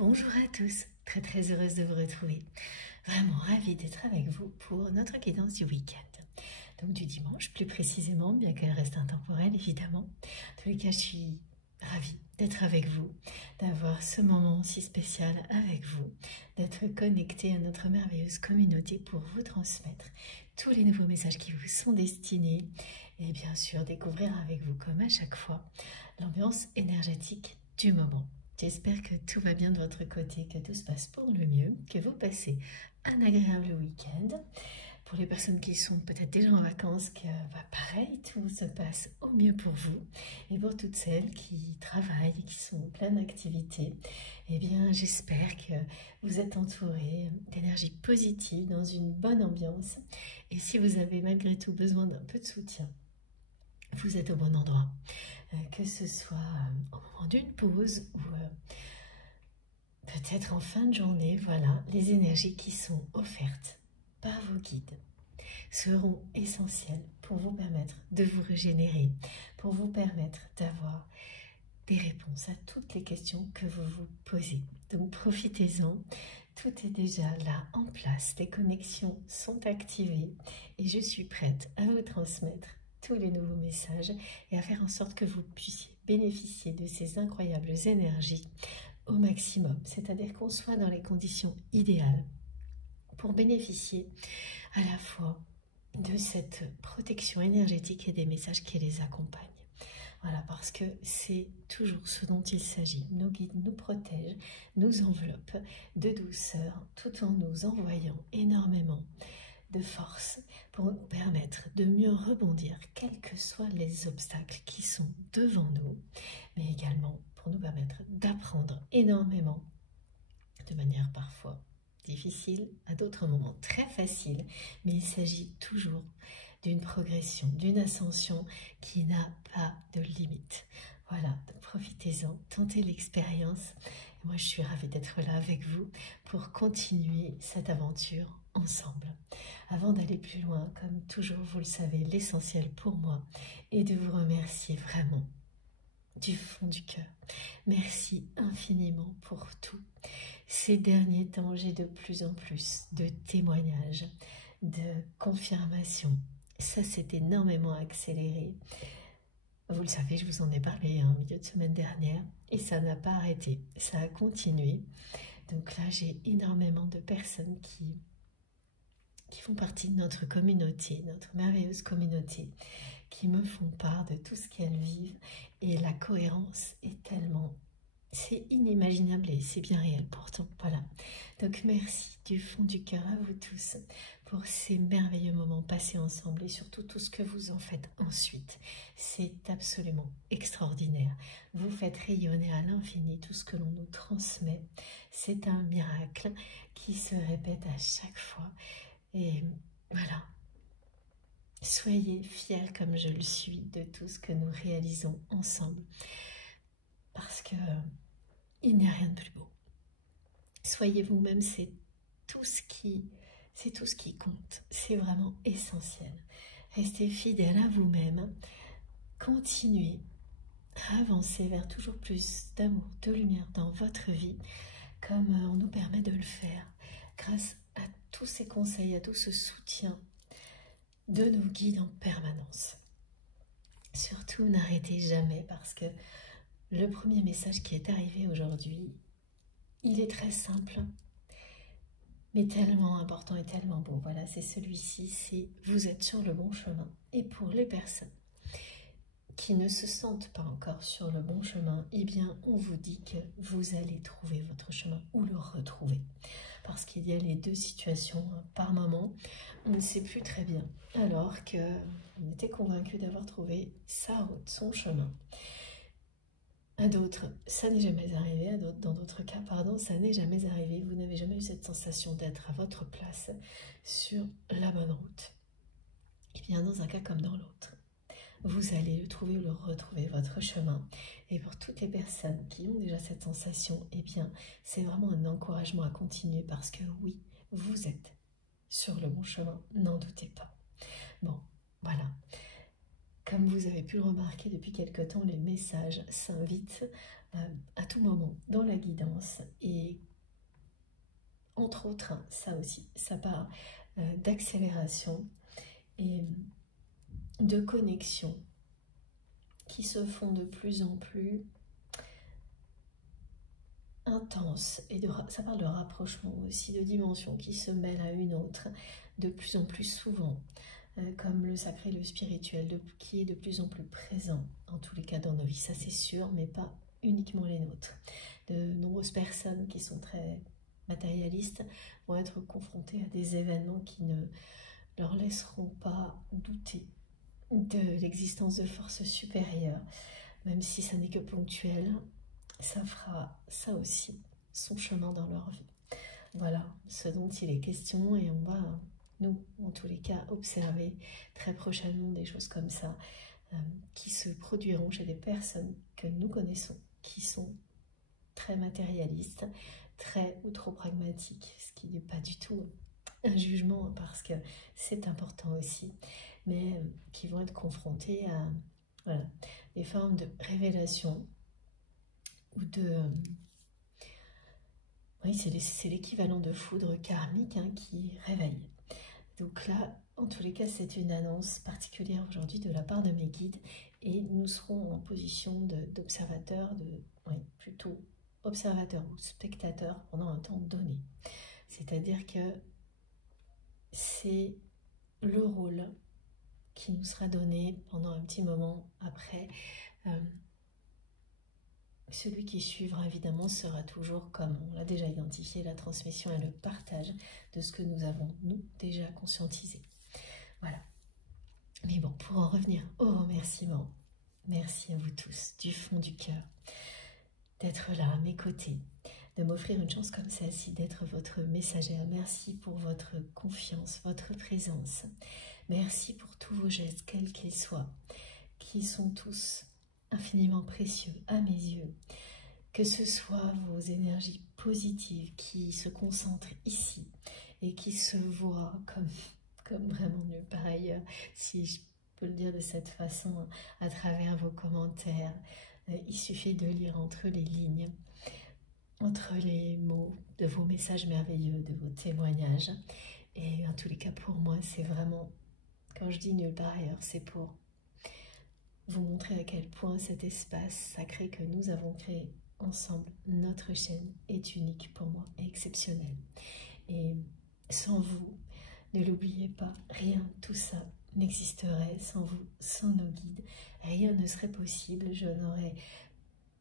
Bonjour à tous, très heureuse de vous retrouver. Vraiment ravie d'être avec vous pour notre guidance du week-end. Donc du dimanche plus précisément, bien qu'elle reste intemporelle évidemment. En tous les cas, je suis ravie d'être avec vous, d'avoir ce moment si spécial avec vous, d'être connectée à notre merveilleuse communauté pour vous transmettre tous les nouveaux messages qui vous sont destinés et bien sûr découvrir avec vous comme à chaque fois l'ambiance énergétique du moment. J'espère que tout va bien de votre côté, que tout se passe pour le mieux, que vous passez un agréable week-end. Pour les personnes qui sont peut-être déjà en vacances, que pareil, tout se passe au mieux pour vous. Et pour toutes celles qui travaillent et qui sont en pleine activité, eh bien j'espère que vous êtes entourés d'énergie positive, dans une bonne ambiance. Et si vous avez malgré tout besoin d'un peu de soutien, vous êtes au bon endroit. Que ce soit au moment d'une pause ou peut-être en fin de journée, voilà, les énergies qui sont offertes par vos guides seront essentielles pour vous permettre de vous régénérer, pour vous permettre d'avoir des réponses à toutes les questions que vous vous posez. Donc profitez-en, tout est déjà là en place, les connexions sont activées et je suis prête à vous transmettre tous les nouveaux messages et à faire en sorte que vous puissiez bénéficier de ces incroyables énergies au maximum, c'est-à-dire qu'on soit dans les conditions idéales pour bénéficier à la fois de cette protection énergétique et des messages qui les accompagnent. Voilà, parce que c'est toujours ce dont il s'agit. Nos guides nous protègent, nous enveloppent de douceur, tout en nous envoyant énormément de force pour nous permettre de mieux rebondir, quels que soient les obstacles qui sont devant nous, mais également pour nous permettre d'apprendre énormément, de manière parfois difficile, à d'autres moments très facile, mais il s'agit toujours d'une progression, d'une ascension qui n'a pas de limite. Voilà, donc profitez-en, tentez l'expérience. Moi, je suis ravie d'être là avec vous pour continuer cette aventure ensemble. Avant d'aller plus loin, comme toujours, vous le savez, l'essentiel pour moi est de vous remercier vraiment du fond du cœur. Merci infiniment pour tout. Ces derniers temps, j'ai de plus en plus de témoignages, de confirmations. Ça s'est énormément accéléré. Vous le savez, je vous en ai parlé en milieu de semaine dernière et ça n'a pas arrêté, ça a continué. Donc là, j'ai énormément de personnes qui font partie de notre communauté, notre merveilleuse communauté, qui me font part de tout ce qu'elles vivent et la cohérence est tellement... C'est inimaginable et c'est bien réel pourtant, voilà. Donc merci du fond du cœur à vous tous pour ces merveilleux moments passés ensemble et surtout tout ce que vous en faites ensuite. C'est absolument extraordinaire. Vous faites rayonner à l'infini tout ce que l'on nous transmet. C'est un miracle qui se répète à chaque fois. Et voilà. Soyez fiers comme je le suis de tout ce que nous réalisons ensemble. Parce que il n'y a rien de plus beau. Soyez vous-même, c'est tout ce qui compte. C'est vraiment essentiel. Restez fidèle à vous-même. Continuez à avancer vers toujours plus d'amour, de lumière dans votre vie, comme on nous permet de le faire, grâce à tous ces conseils, à tout ce soutien de nos guides en permanence. Surtout, n'arrêtez jamais parce que le premier message qui est arrivé aujourd'hui, il est très simple, mais tellement important et tellement beau. Voilà, c'est celui-ci, c'est vous êtes sur le bon chemin. Et pour les personnes qui ne se sentent pas encore sur le bon chemin, eh bien, on vous dit que vous allez trouver votre chemin ou le retrouver. Parce qu'il y a les deux situations par moment, on ne sait plus très bien. Alors qu'on était convaincu d'avoir trouvé sa route, son chemin. À d'autres, ça n'est jamais arrivé. Dans d'autres cas, pardon, ça n'est jamais arrivé. Vous n'avez jamais eu cette sensation d'être à votre place sur la bonne route. Et bien, dans un cas comme dans l'autre, vous allez le trouver ou le retrouver, votre chemin. Et pour toutes les personnes qui ont déjà cette sensation, eh bien, c'est vraiment un encouragement à continuer parce que oui, vous êtes sur le bon chemin, n'en doutez pas. Bon, voilà. Comme vous avez pu le remarquer depuis quelque temps, les messages s'invitent à tout moment dans la guidance. Et entre autres, hein, ça aussi, ça part d'accélération et de connexion qui se font de plus en plus intenses. Et ça parle de rapprochement aussi, de dimensions qui se mêlent à une autre de plus en plus souvent, comme le sacré, le spirituel, qui est de plus en plus présent, en tous les cas dans nos vies, ça c'est sûr, mais pas uniquement les nôtres. De nombreuses personnes qui sont très matérialistes vont être confrontées à des événements qui ne leur laisseront pas douter de l'existence de forces supérieures, même si ça n'est que ponctuel, ça fera ça aussi, son chemin dans leur vie. Voilà ce dont il est question, et on va, nous, en tous les cas, observer très prochainement des choses comme ça, qui se produiront chez des personnes que nous connaissons, qui sont très matérialistes, très ou trop pragmatiques, ce qui n'est pas du tout un jugement, parce que c'est important aussi, mais qui vont être confrontés à voilà, des formes de révélation ou de... oui, c'est l'équivalent de foudre karmique, hein, qui réveille. Donc là, en tous les cas, c'est une annonce particulière aujourd'hui de la part de mes guides, et nous serons en position d'observateur, oui, plutôt observateur ou spectateur pendant un temps donné. C'est-à-dire que c'est le rôle qui nous sera donné pendant un petit moment après. Celui qui suivra évidemment sera toujours, comme on l'a déjà identifié, la transmission et le partage de ce que nous avons, nous, déjà conscientisé. Voilà. Mais bon, pour en revenir au remerciement, merci à vous tous, du fond du cœur, d'être là à mes côtés, de m'offrir une chance comme celle-ci, d'être votre messagère. Merci pour votre confiance, votre présence. Merci pour tous vos gestes, quels qu'ils soient, qui sont tous infiniment précieux à mes yeux. Que ce soit vos énergies positives qui se concentrent ici et qui se voient comme vraiment nulle part ailleurs, si je peux le dire de cette façon, à travers vos commentaires. Il suffit de lire entre les lignes, entre les mots de vos messages merveilleux, de vos témoignages. Et en tous les cas, pour moi, c'est vraiment, quand je dis nulle part ailleurs, c'est pour vous montrer à quel point cet espace sacré que nous avons créé ensemble, notre chaîne, est unique pour moi et exceptionnelle. Et sans vous, ne l'oubliez pas, rien, tout ça n'existerait sans vous, sans nos guides. Rien ne serait possible, je n'aurais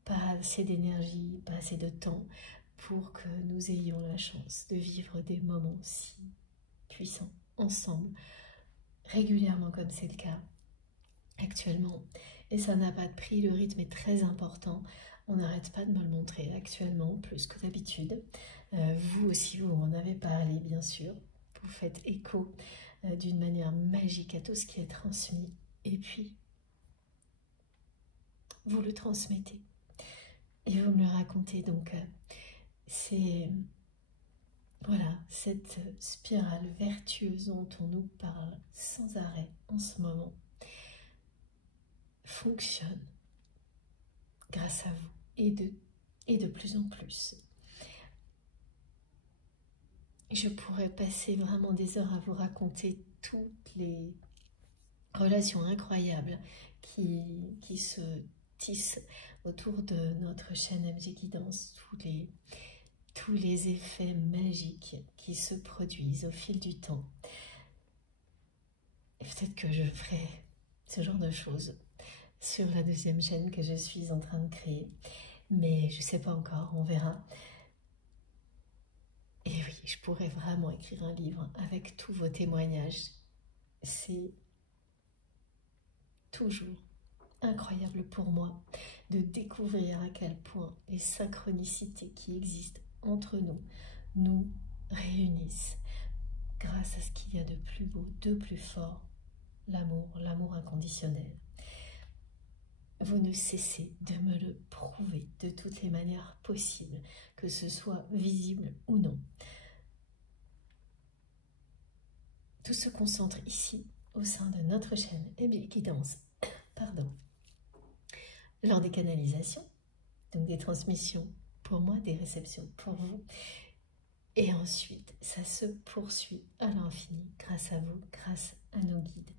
pas assez d'énergie, pas assez de temps pour que nous ayons la chance de vivre des moments si puissants ensemble, régulièrement comme c'est le cas actuellement. Et ça n'a pas de prix, le rythme est très important. On n'arrête pas de me le montrer actuellement, plus que d'habitude. Vous aussi, vous m'en avez parlé, bien sûr. Vous faites écho d'une manière magique à tout ce qui est transmis. Et puis, vous le transmettez. Et vous me le racontez. Donc, c'est... voilà, cette spirale vertueuse dont on nous parle sans arrêt en ce moment fonctionne grâce à vous et de plus en plus. Je pourrais passer vraiment des heures à vous raconter toutes les relations incroyables qui se tissent autour de notre chaîne MG Guidance, tous les effets magiques qui se produisent au fil du temps. Et peut-être que je ferai ce genre de choses sur la deuxième chaîne que je suis en train de créer, mais je ne sais pas encore, on verra. Et oui, je pourrais vraiment écrire un livre avec tous vos témoignages. C'est toujours incroyable pour moi de découvrir à quel point les synchronicités qui existent entre nous nous réunissent grâce à ce qu'il y a de plus beau, de plus fort, l'amour inconditionnel. Vous ne cessez de me le prouver de toutes les manières possibles, que ce soit visible ou non. Tout se concentre ici, au sein de notre chaîne MG Guidance, lors des canalisations, Donc des transmissions pour moi, des réceptions pour vous. Et ensuite, ça se poursuit à l'infini grâce à vous, grâce à nos guides.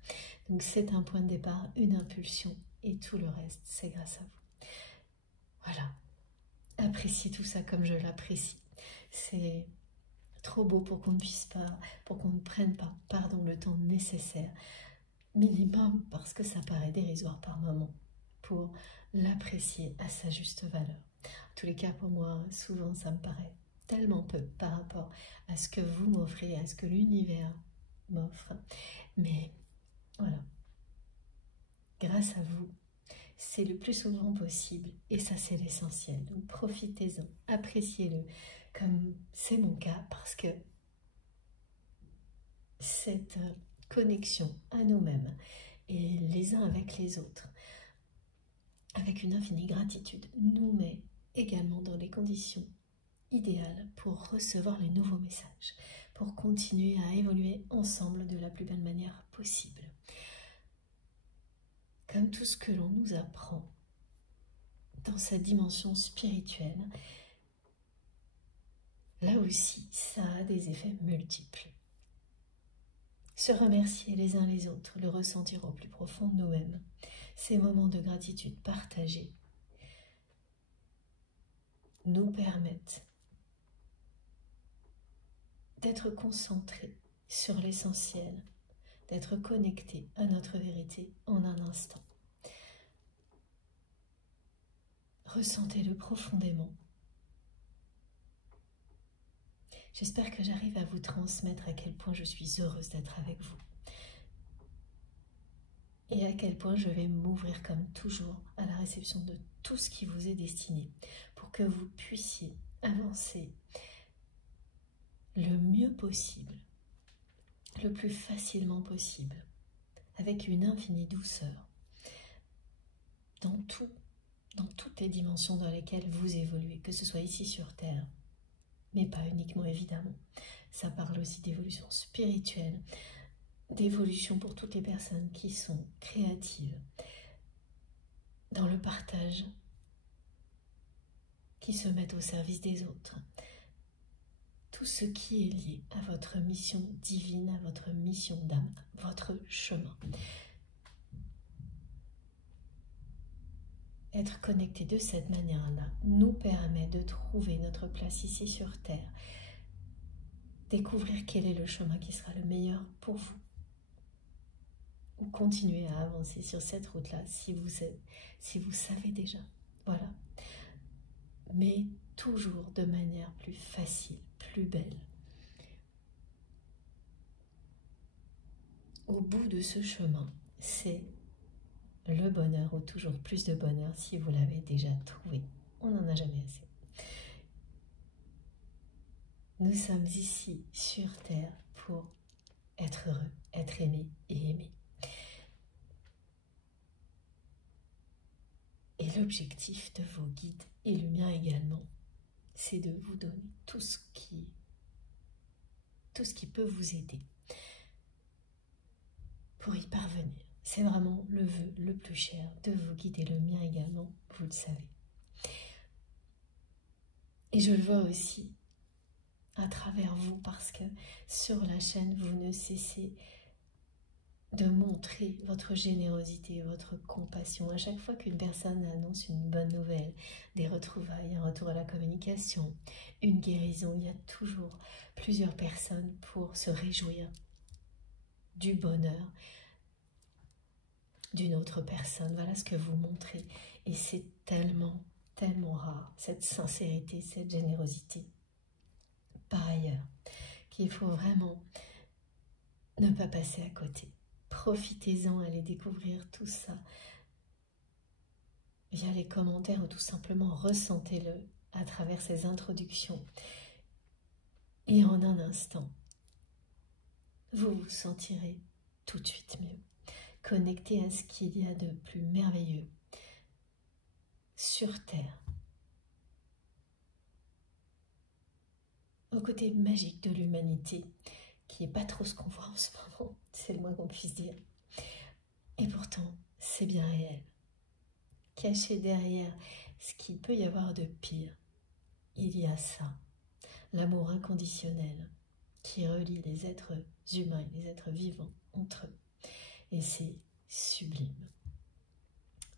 Donc c'est un point de départ, une impulsion, et tout le reste, c'est grâce à vous. Voilà. Appréciez tout ça comme je l'apprécie. C'est trop beau pour qu'on ne puisse pas, pour qu'on ne prenne pas, le temps nécessaire, minimum, parce que ça paraît dérisoire par moment, pour l'apprécier à sa juste valeur. En tous les cas, pour moi, souvent, ça me paraît tellement peu par rapport à ce que vous m'offrez, à ce que l'univers m'offre. Mais voilà, grâce à vous, c'est le plus souvent possible et ça, c'est l'essentiel. Donc profitez-en, appréciez-le comme c'est mon cas, parce que cette connexion à nous-mêmes et les uns avec les autres, avec une infinie gratitude, nous met également dans les conditions idéales pour recevoir les nouveaux messages, pour continuer à évoluer ensemble de la plus belle manière possible. Comme tout ce que l'on nous apprend dans sa dimension spirituelle, là aussi, ça a des effets multiples. Se remercier les uns les autres, le ressentir au plus profond de nous-mêmes, ces moments de gratitude partagés nous permettent d'être concentrés sur l'essentiel, d'être connectés à notre vérité en un instant. Ressentez-le profondément. J'espère que j'arrive à vous transmettre à quel point je suis heureuse d'être avec vous. Et à quel point je vais m'ouvrir comme toujours à la réception de tout ce qui vous est destiné pour que vous puissiez avancer le mieux possible, le plus facilement possible, avec une infinie douceur, dans toutes les dimensions dans lesquelles vous évoluez, que ce soit ici sur Terre, mais pas uniquement évidemment. Ça parle aussi d'évolution spirituelle, d'évolution pour toutes les personnes qui sont créatives, dans le partage, qui se mettent au service des autres. Tout ce qui est lié à votre mission divine, à votre mission d'âme, votre chemin. Être connecté de cette manière-là nous permet de trouver notre place ici sur Terre, découvrir quel est le chemin qui sera le meilleur pour vous, ou continuer à avancer sur cette route-là si vous savez déjà. Voilà. Mais toujours de manière plus facile, plus belle. Au bout de ce chemin, c'est le bonheur, ou toujours plus de bonheur si vous l'avez déjà trouvé. On n'en a jamais assez. Nous sommes ici sur Terre pour être heureux, être aimé et aimer. Et l'objectif de vos guides, et le mien également, c'est de vous donner tout ce qui peut vous aider pour y parvenir. C'est vraiment le vœu le plus cher de vos guides, et le mien également, vous le savez. Et je le vois aussi à travers vous, parce que sur la chaîne, vous ne cessez de montrer votre générosité, votre compassion. À chaque fois qu'une personne annonce une bonne nouvelle, des retrouvailles, un retour à la communication, une guérison, il y a toujours plusieurs personnes pour se réjouir du bonheur d'une autre personne. Voilà ce que vous montrez. Et c'est tellement, tellement rare, cette sincérité, cette générosité. Par ailleurs, qu'il faut vraiment ne pas passer à côté. Profitez-en, allez découvrir tout ça via les commentaires, ou tout simplement ressentez-le à travers ces introductions. Et en un instant, vous vous sentirez tout de suite mieux, connecté à ce qu'il y a de plus merveilleux sur Terre, au côté magique de l'humanité, qui n'est pas trop ce qu'on voit en ce moment, c'est le moins qu'on puisse dire. Et pourtant, c'est bien réel. caché derrière ce qu'il peut y avoir de pire, il y a ça, l'amour inconditionnel qui relie les êtres humains et les êtres vivants entre eux. Et c'est sublime.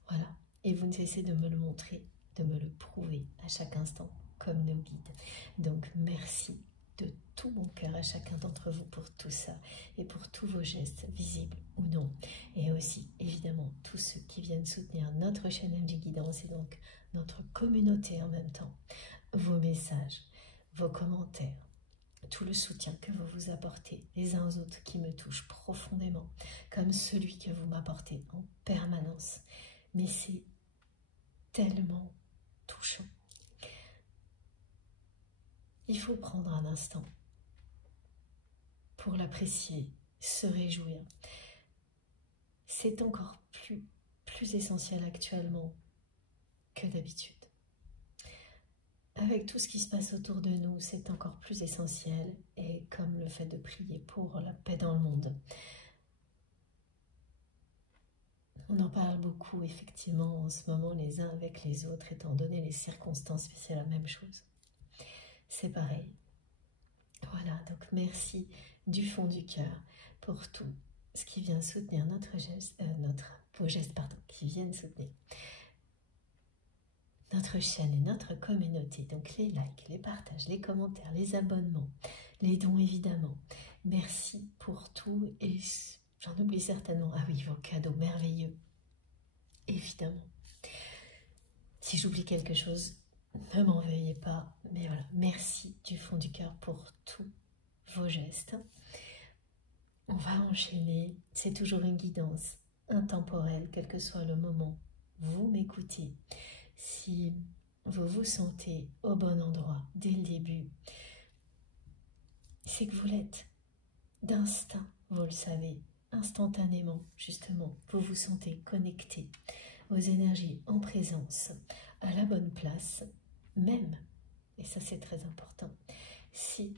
Voilà. Et vous ne cessez de me le montrer, de me le prouver à chaque instant, comme nos guides. Donc merci de tout mon cœur à chacun d'entre vous pour tout ça et pour tous vos gestes, visibles ou non. Et aussi, évidemment, tous ceux qui viennent soutenir notre chaîne MG Guidance et donc notre communauté en même temps. Vos messages, vos commentaires, tout le soutien que vous vous apportez les uns aux autres qui me touche profondément, comme celui que vous m'apportez en permanence. Mais c'est tellement touchant. Il faut prendre un instant pour l'apprécier, se réjouir. C'est encore plus essentiel actuellement que d'habitude. Avec tout ce qui se passe autour de nous, c'est encore plus essentiel, et comme le fait de prier pour la paix dans le monde. On en parle beaucoup, effectivement, en ce moment, les uns avec les autres, étant donné les circonstances, mais c'est la même chose. C'est pareil. Voilà, donc merci du fond du cœur pour tout ce qui vient soutenir vos gestes, qui viennent soutenir notre chaîne et notre communauté. Donc les likes, les partages, les commentaires, les abonnements, les dons évidemment. Merci pour tout, et j'en oublie certainement. Ah oui, vos cadeaux merveilleux, évidemment. Si j'oublie quelque chose, ne m'en veuillez pas, mais voilà, merci du fond du cœur pour tous vos gestes. On va enchaîner, c'est toujours une guidance intemporelle, quel que soit le moment. Vous m'écoutez. Si vous vous sentez au bon endroit dès le début, c'est que vous l'êtes d'instinct, vous le savez, instantanément, justement, vous vous sentez connecté aux énergies en présence, à la bonne place, même, et ça c'est très important, si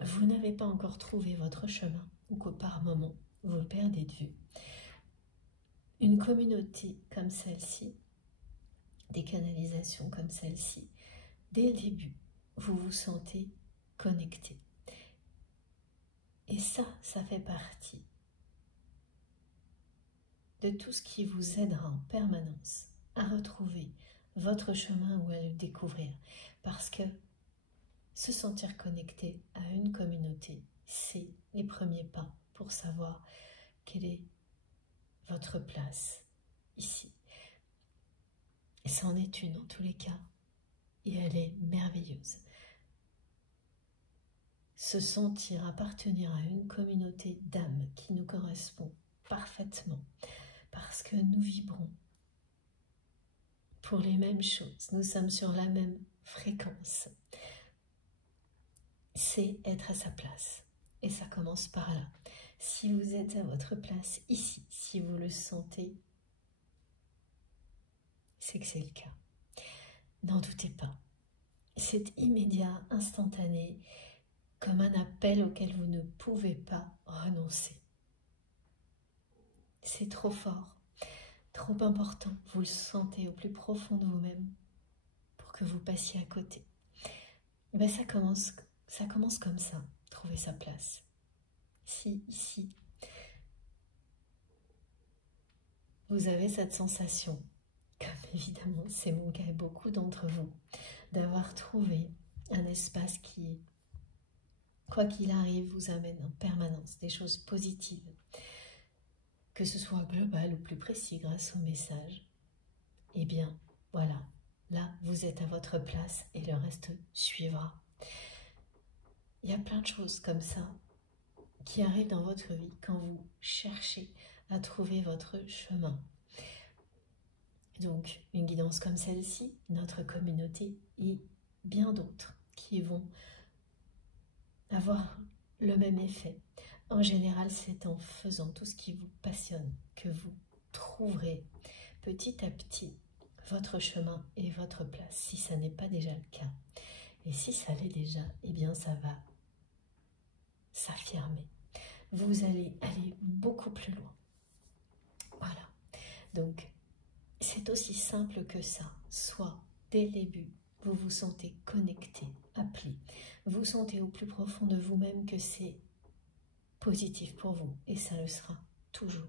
vous n'avez pas encore trouvé votre chemin ou que par moment vous le perdez de vue. Une communauté comme celle-ci, des canalisations comme celle-ci, dès le début, vous vous sentez connecté. Et ça fait partie de tout ce qui vous aidera en permanence à retrouver votre chemin ou à le découvrir. Parce que se sentir connecté à une communauté, c'est les premiers pas pour savoir quelle est votre place ici. Et c'en est une en tous les cas, et elle est merveilleuse. Se sentir appartenir à une communauté d'âmes qui nous correspond parfaitement, parce que nous vibrons pour les mêmes choses, nous sommes sur la même fréquence. C'est être à sa place, et ça commence par là. Si vous êtes à votre place ici, si vous le sentez, c'est que c'est le cas. N'en doutez pas. C'est immédiat, instantané, comme un appel auquel vous ne pouvez pas renoncer. C'est trop fort, trop important. Vous le sentez au plus profond de vous-même pour que vous passiez à côté. Et bien ça commence comme ça, trouver sa place. Si ici, vous avez cette sensation, comme évidemment c'est mon cas et beaucoup d'entre vous, d'avoir trouvé un espace qui, quoi qu'il arrive, vous amène en permanence des choses positives, que ce soit global ou plus précis grâce au message, eh bien voilà, là vous êtes à votre place et le reste suivra. Il y a plein de choses comme ça qui arrivent dans votre vie quand vous cherchez à trouver votre chemin. Donc, une guidance comme celle-ci, notre communauté et bien d'autres qui vont avoir le même effet. En général, c'est en faisant tout ce qui vous passionne que vous trouverez petit à petit votre chemin et votre place, si ça n'est pas déjà le cas. Et si ça l'est déjà, eh bien ça va s'affirmer. Vous allez aller beaucoup plus loin. Voilà. Donc, c'est aussi simple que ça. Soit, dès le début, vous vous sentez connecté, appelé. Vous sentez au plus profond de vous-même que c'est positif pour vous. Et ça le sera toujours.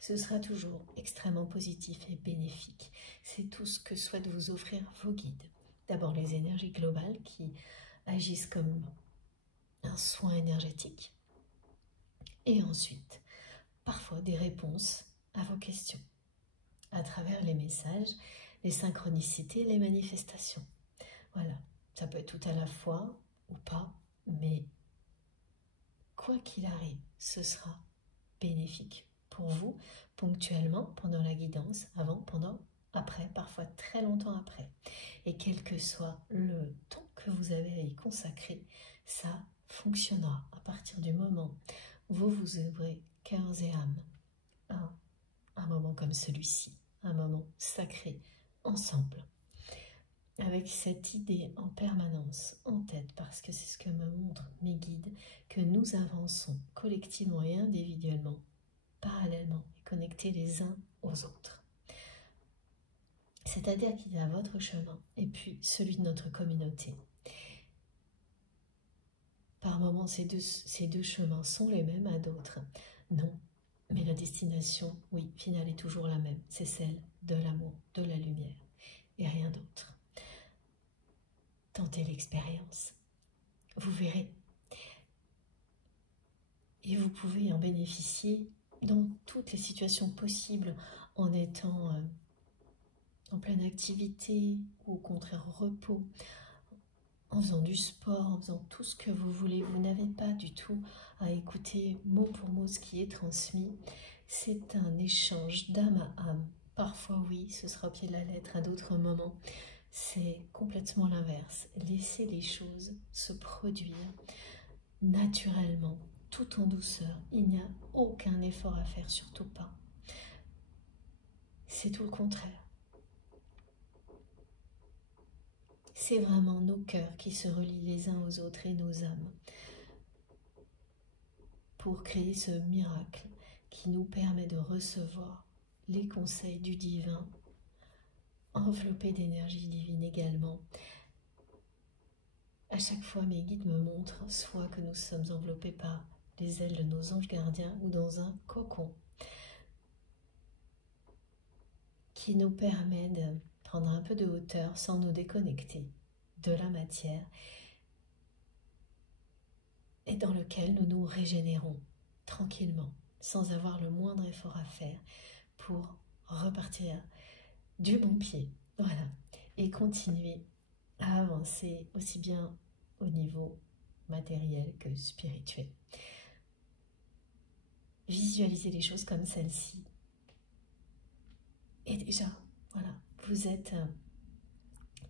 Ce sera toujours extrêmement positif et bénéfique. C'est tout ce que souhaitent vous offrir vos guides. D'abord les énergies globales qui agissent comme un soin énergétique. Et ensuite, parfois des réponses à vos questions à travers les messages, les synchronicités, les manifestations. Voilà, ça peut être tout à la fois ou pas, mais quoi qu'il arrive, ce sera bénéfique pour vous, ponctuellement, pendant la guidance, avant, pendant, après, parfois très longtemps après. Et quel que soit le temps que vous avez à y consacrer, ça fonctionnera à partir du moment où vous vous ouvrez cœurs et âme à un moment comme celui-ci, un moment sacré, ensemble. Avec cette idée en permanence en tête, parce que c'est ce que me montrent mes guides, que nous avançons collectivement et individuellement, parallèlement et connectés les uns aux autres. C'est-à-dire qu'il y a votre chemin et puis celui de notre communauté. Par moments, ces deux chemins sont les mêmes, à d'autres non. Mais la destination, oui, finale est toujours la même. C'est celle de l'amour, de la lumière et rien d'autre. Tentez l'expérience. Vous verrez. Et vous pouvez en bénéficier dans toutes les situations possibles en étant en pleine activité ou au contraire au repos, en faisant du sport, en faisant tout ce que vous voulez. Vous n'avez pas du tout à écouter mot pour mot ce qui est transmis. C'est un échange d'âme à âme. Parfois oui, ce sera au pied de la lettre, à d'autres moments c'est complètement l'inverse. Laissez les choses se produire naturellement, tout en douceur. Il n'y a aucun effort à faire, surtout pas. C'est tout le contraire. C'est vraiment nos cœurs qui se relient les uns aux autres et nos âmes pour créer ce miracle qui nous permet de recevoir les conseils du divin, enveloppés d'énergie divine également. À chaque fois, mes guides me montrent soit que nous sommes enveloppés par les ailes de nos anges gardiens ou dans un cocon qui nous permet de prendre un peu de hauteur sans nous déconnecter de la matière et dans lequel nous nous régénérons tranquillement, sans avoir le moindre effort à faire pour repartir du bon pied, voilà, et continuer à avancer aussi bien au niveau matériel que spirituel. Visualisez les choses comme celle-ci. Et déjà, voilà,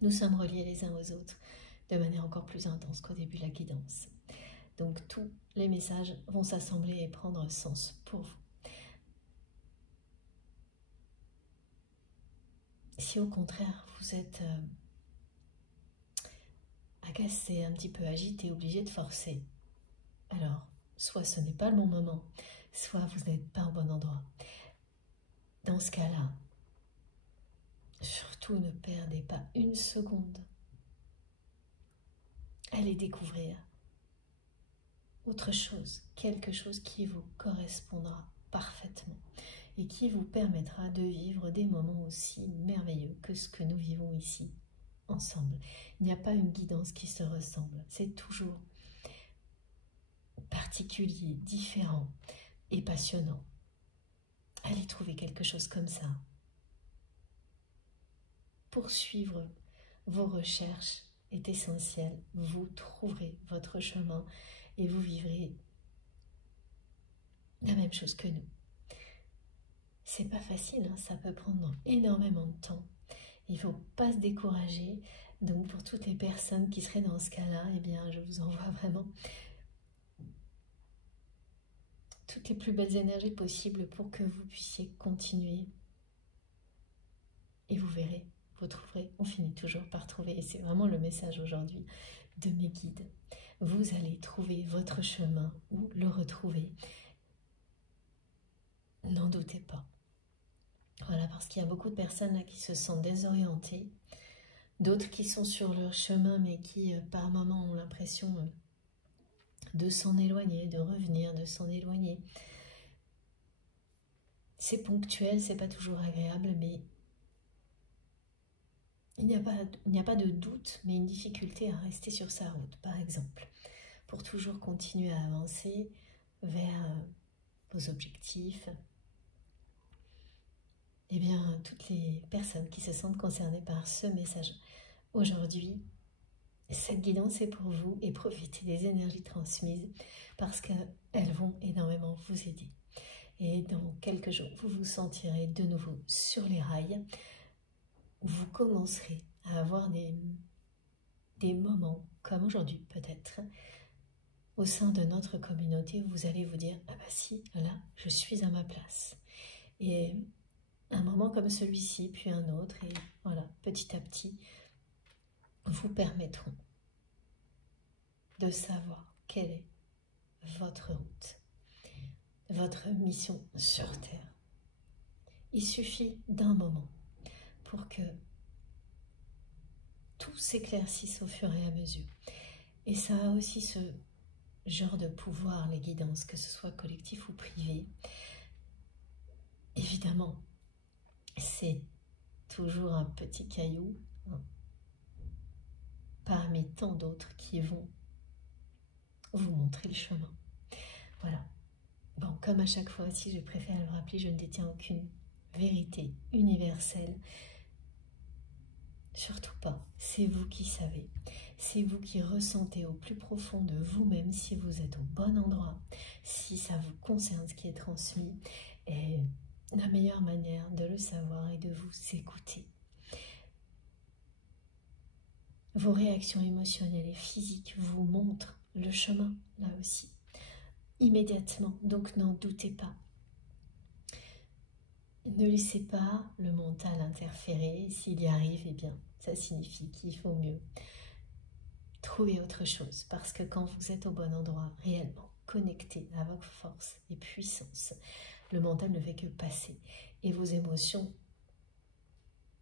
nous sommes reliés les uns aux autres de manière encore plus intense qu'au début de la guidance. Donc tous les messages vont s'assembler et prendre sens pour vous. Si au contraire vous êtes agacé, un petit peu agité, obligé de forcer, alors soit ce n'est pas le bon moment, soit vous n'êtes pas au bon endroit. Dans ce cas-là, surtout ne perdez pas une seconde. Allez découvrir autre chose, quelque chose qui vous correspondra parfaitement et qui vous permettra de vivre des moments aussi merveilleux que ce que nous vivons ici ensemble. Il n'y a pas une guidance qui se ressemble, c'est toujours particulier, différent et passionnant. Allez trouver quelque chose comme ça. Poursuivre vos recherches est essentiel. Vous trouverez votre chemin et vous vivrez la même chose que nous. C'est pas facile, hein, ça peut prendre énormément de temps. Il ne faut pas se décourager. Donc pour toutes les personnes qui seraient dans ce cas-là, eh bien je vous envoie vraiment toutes les plus belles énergies possibles pour que vous puissiez continuer. Et vous verrez, vous trouverez, on finit toujours par trouver, et c'est vraiment le message aujourd'hui de mes guides. Vous allez trouver votre chemin ou le retrouver. N'en doutez pas. Voilà, parce qu'il y a beaucoup de personnes là qui se sentent désorientées, d'autres qui sont sur leur chemin, mais qui par moments ont l'impression de s'en éloigner, de revenir, de s'en éloigner. C'est ponctuel, c'est pas toujours agréable, mais il n'y a pas de doute, mais une difficulté à rester sur sa route, par exemple, pour toujours continuer à avancer vers vos objectifs. Eh bien, toutes les personnes qui se sentent concernées par ce message aujourd'hui, cette guidance est pour vous et profitez des énergies transmises parce qu'elles vont énormément vous aider. Et dans quelques jours, vous vous sentirez de nouveau sur les rails. Vous commencerez à avoir des moments comme aujourd'hui peut-être au sein de notre communauté où vous allez vous dire « Ah bah si, là, je suis à ma place ». Et un moment comme celui-ci, puis un autre, et voilà, petit à petit, vous permettront de savoir quelle est votre route, votre mission sur Terre. Il suffit d'un moment pour que tout s'éclaircisse au fur et à mesure. Et ça a aussi ce genre de pouvoir, les guidances, que ce soit collectif ou privé. Évidemment, c'est toujours un petit caillou parmi tant d'autres qui vont vous montrer le chemin. Voilà. Bon, comme à chaque fois aussi, je préfère le rappeler, je ne détiens aucune vérité universelle. Surtout pas. C'est vous qui savez. C'est vous qui ressentez au plus profond de vous-même si vous êtes au bon endroit, si ça vous concerne ce qui est transmis. Et la meilleure manière de le savoir est de vous écouter. Vos réactions émotionnelles et physiques vous montrent le chemin, là aussi, immédiatement, donc n'en doutez pas. Ne laissez pas le mental interférer, s'il y arrive, eh bien, ça signifie qu'il faut mieux trouver autre chose, parce que quand vous êtes au bon endroit, réellement connecté à votre force et puissance, le mental ne fait que passer, et vos émotions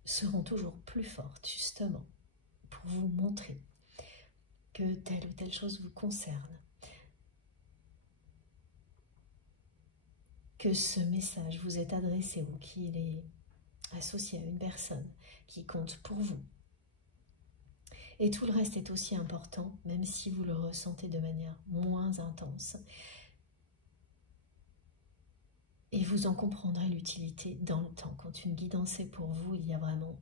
seront toujours plus fortes, justement, pour vous montrer que telle ou telle chose vous concerne, que ce message vous est adressé ou qu'il est associé à une personne qui compte pour vous. Et tout le reste est aussi important, même si vous le ressentez de manière moins intense. Et vous en comprendrez l'utilité dans le temps. Quand une guidance est pour vous, il y a vraiment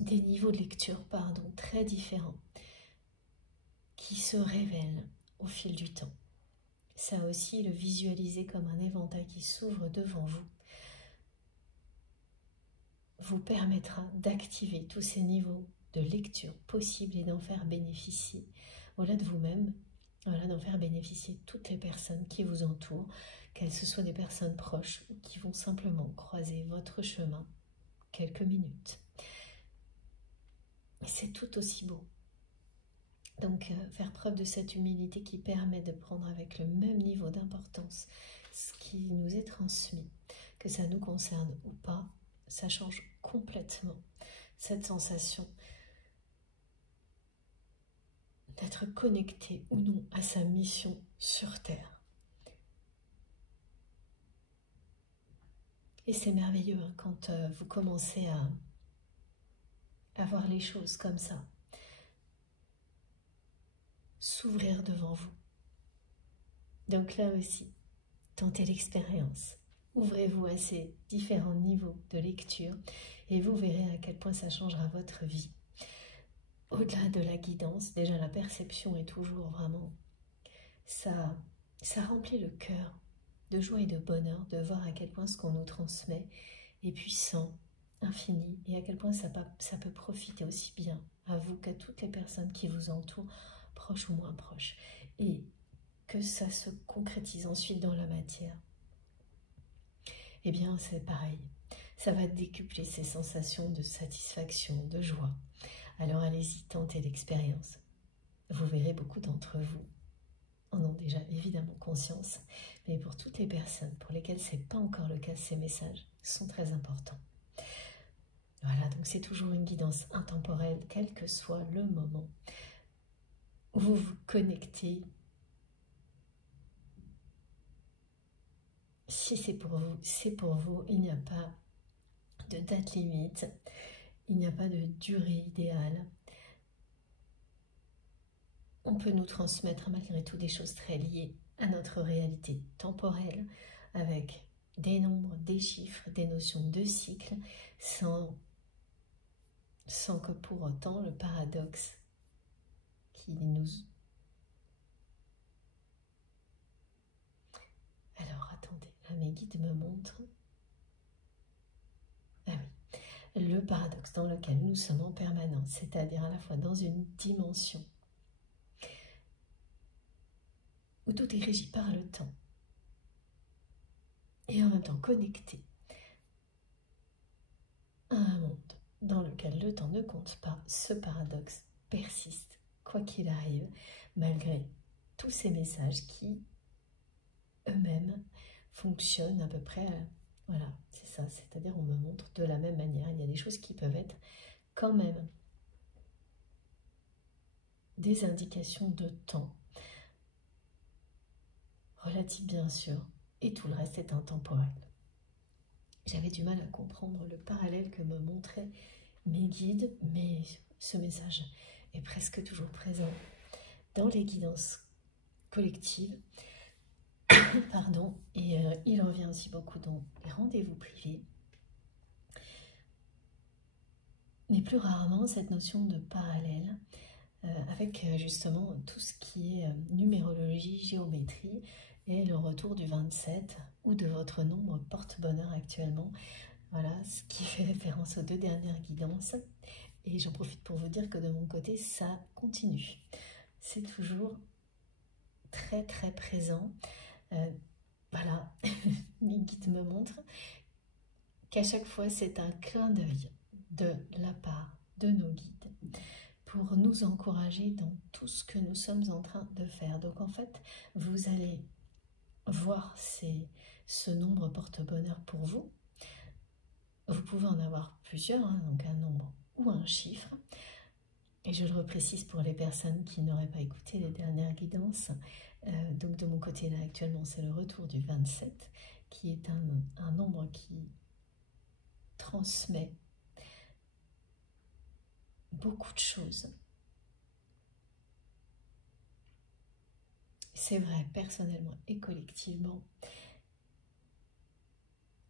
des niveaux de lecture très différents qui se révèlent au fil du temps. Ça aussi, le visualiser comme un éventail qui s'ouvre devant vous vous permettra d'activer tous ces niveaux de lecture possibles et d'en faire bénéficier, au-delà de vous-même, voilà, d'en faire bénéficier toutes les personnes qui vous entourent, qu'elles ce soit des personnes proches ou qui vont simplement croiser votre chemin quelques minutes. C'est tout aussi beau. Donc, faire preuve de cette humilité qui permet de prendre avec le même niveau d'importance ce qui nous est transmis, que ça nous concerne ou pas, ça change complètement cette sensation d'être connecté ou non à sa mission sur Terre. Et c'est merveilleux hein, quand vous commencez à voir les choses comme ça, s'ouvrir devant vous. Donc là aussi, tentez l'expérience. Ouvrez-vous à ces différents niveaux de lecture et vous verrez à quel point ça changera votre vie. Au-delà de la guidance, déjà la perception est toujours vraiment... Ça remplit le cœur de joie et de bonheur de voir à quel point ce qu'on nous transmet est puissant, infini, et à quel point ça peut profiter aussi bien à vous qu'à toutes les personnes qui vous entourent, proches ou moins proches, et que ça se concrétise ensuite dans la matière. Eh bien, c'est pareil. Ça va décupler ces sensations de satisfaction, de joie. Alors allez-y, tentez l'expérience. Vous verrez beaucoup d'entre vous en ont déjà évidemment conscience, mais pour toutes les personnes pour lesquelles ce n'est pas encore le cas, ces messages sont très importants. Voilà, donc c'est toujours une guidance intemporelle, quel que soit le moment où vous vous connectez. Si c'est pour vous, c'est pour vous. Il n'y a pas de date limite, il n'y a pas de durée idéale. On peut nous transmettre malgré tout des choses très liées à notre réalité temporelle, avec des nombres, des chiffres, des notions de cycle, sans que pour autant le paradoxe qui nous... Alors attendez, là mes guides me montrent... Ah oui, le paradoxe dans lequel nous sommes en permanence, c'est-à-dire à la fois dans une dimension où tout est régi par le temps et en même temps connecté à un monde dans lequel le temps ne compte pas. Ce paradoxe persiste, quoi qu'il arrive, malgré tous ces messages qui, eux-mêmes, fonctionnent à peu près, voilà, c'est ça, c'est-à-dire on me montre de la même manière. Il y a des choses qui peuvent être quand même des indications de temps, relatives bien sûr, et tout le reste est intemporel. J'avais du mal à comprendre le parallèle que me montraient mes guides, mais ce message est presque toujours présent dans les guidances collectives, pardon, et il revient aussi beaucoup dans les rendez-vous privés, mais plus rarement cette notion de parallèle avec justement tout ce qui est numérologie, géométrie et le retour du 27 ou de votre nombre porte-bonheur actuellement. Voilà, ce qui fait référence aux 2 dernières guidances. Et j'en profite pour vous dire que de mon côté, ça continue. C'est toujours très très présent. Voilà, mes guides me montrent qu'à chaque fois, c'est un clin d'œil de la part de nos guides pour nous encourager dans tout ce que nous sommes en train de faire. Donc en fait, vous allez voir ce nombre porte-bonheur pour vous. Vous pouvez en avoir plusieurs, hein, donc un nombre ou un chiffre. Et je le reprécise pour les personnes qui n'auraient pas écouté les dernières guidances. Donc de mon côté là actuellement, c'est le retour du 27, qui est un nombre qui transmet beaucoup de choses. C'est vrai, personnellement et collectivement.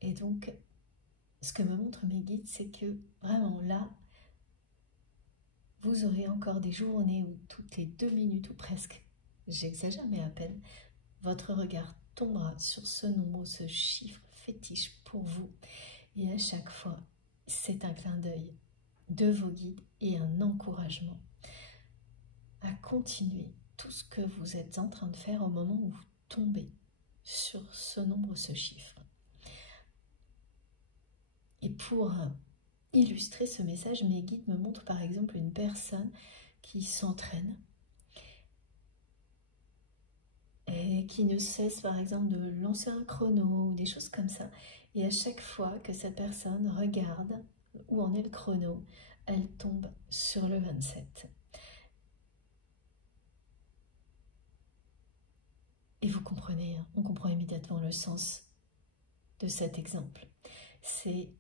Et donc, ce que me montrent mes guides, c'est que vraiment là, vous aurez encore des journées où toutes les 2 minutes ou presque, j'exagère mais à peine, votre regard tombera sur ce nombre, ce chiffre fétiche pour vous. Et à chaque fois, c'est un clin d'œil de vos guides et un encouragement à continuer tout ce que vous êtes en train de faire au moment où vous tombez sur ce nombre, ce chiffre. Et pour illustrer ce message, mes guides me montrent par exemple une personne qui s'entraîne et qui ne cesse par exemple de lancer un chrono ou des choses comme ça. Et à chaque fois que cette personne regarde où en est le chrono, elle tombe sur le 27. Et vous comprenez, hein, on comprend immédiatement le sens de cet exemple. C'est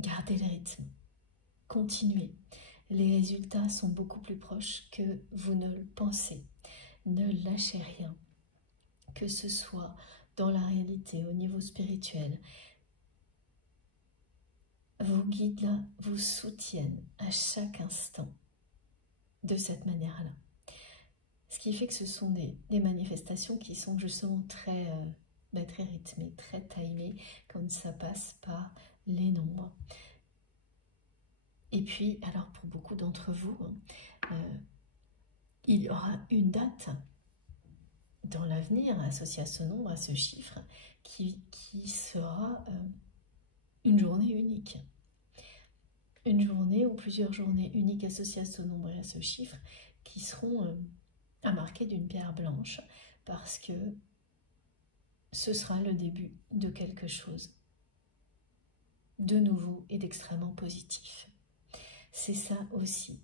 garder le rythme, continuer. Les résultats sont beaucoup plus proches que vous ne le pensez. Ne lâchez rien, que ce soit dans la réalité, au niveau spirituel. Vos guides là vous soutiennent à chaque instant de cette manière-là. Ce qui fait que ce sont des manifestations qui sont justement très rythmées, très timées, comme ça passe par les nombres. Et puis, alors pour beaucoup d'entre vous, il y aura une date dans l'avenir associée à ce nombre, à ce chiffre, qui sera une journée unique. Une journée ou plusieurs journées uniques associées à ce nombre et à ce chiffre qui seront à marquer d'une pierre blanche parce que ce sera le début de quelque chose de nouveau et d'extrêmement positif. C'est ça aussi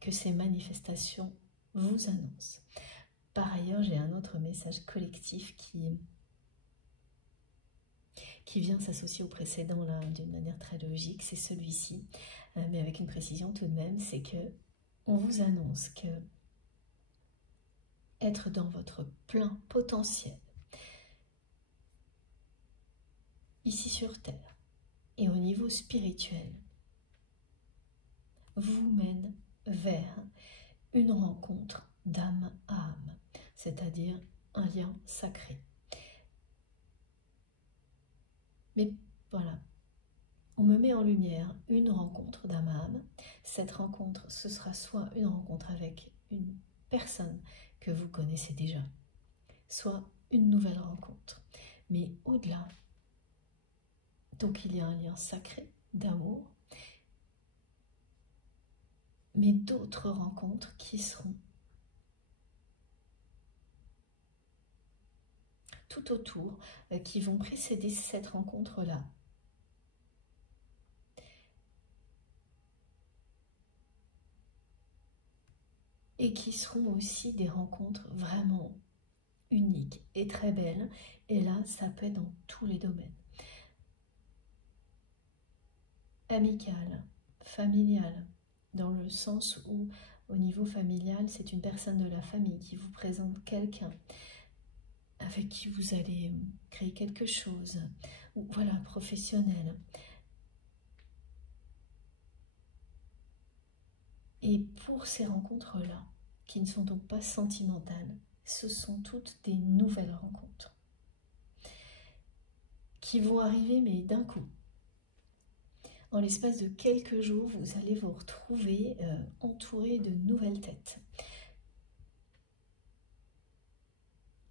que ces manifestations vous annoncent. Par ailleurs, j'ai un autre message collectif qui vient s'associer au précédent là d'une manière très logique, c'est celui-ci, mais avec une précision tout de même, c'est que on vous annonce que être dans votre plein potentiel, ici sur Terre et au niveau spirituel, vous mène vers une rencontre d'âme à âme, c'est-à-dire un lien sacré. Mais voilà, on me met en lumière une rencontre d'âme à âme. Cette rencontre, ce sera soit une rencontre avec une personne que vous connaissez déjà, soit une nouvelle rencontre. Mais au-delà, donc il y a un lien sacré d'amour, mais d'autres rencontres qui seront tout autour, qui vont précéder cette rencontre-là. Et qui seront aussi des rencontres vraiment uniques et très belles. Et là, ça peut être dans tous les domaines. Amical, familial, dans le sens où, au niveau familial, c'est une personne de la famille qui vous présente quelqu'un avec qui vous allez créer quelque chose, ou voilà, professionnel. Et pour ces rencontres-là, qui ne sont donc pas sentimentales, ce sont toutes des nouvelles rencontres qui vont arriver, mais d'un coup. En l'espace de quelques jours, vous allez vous retrouver entouré de nouvelles têtes.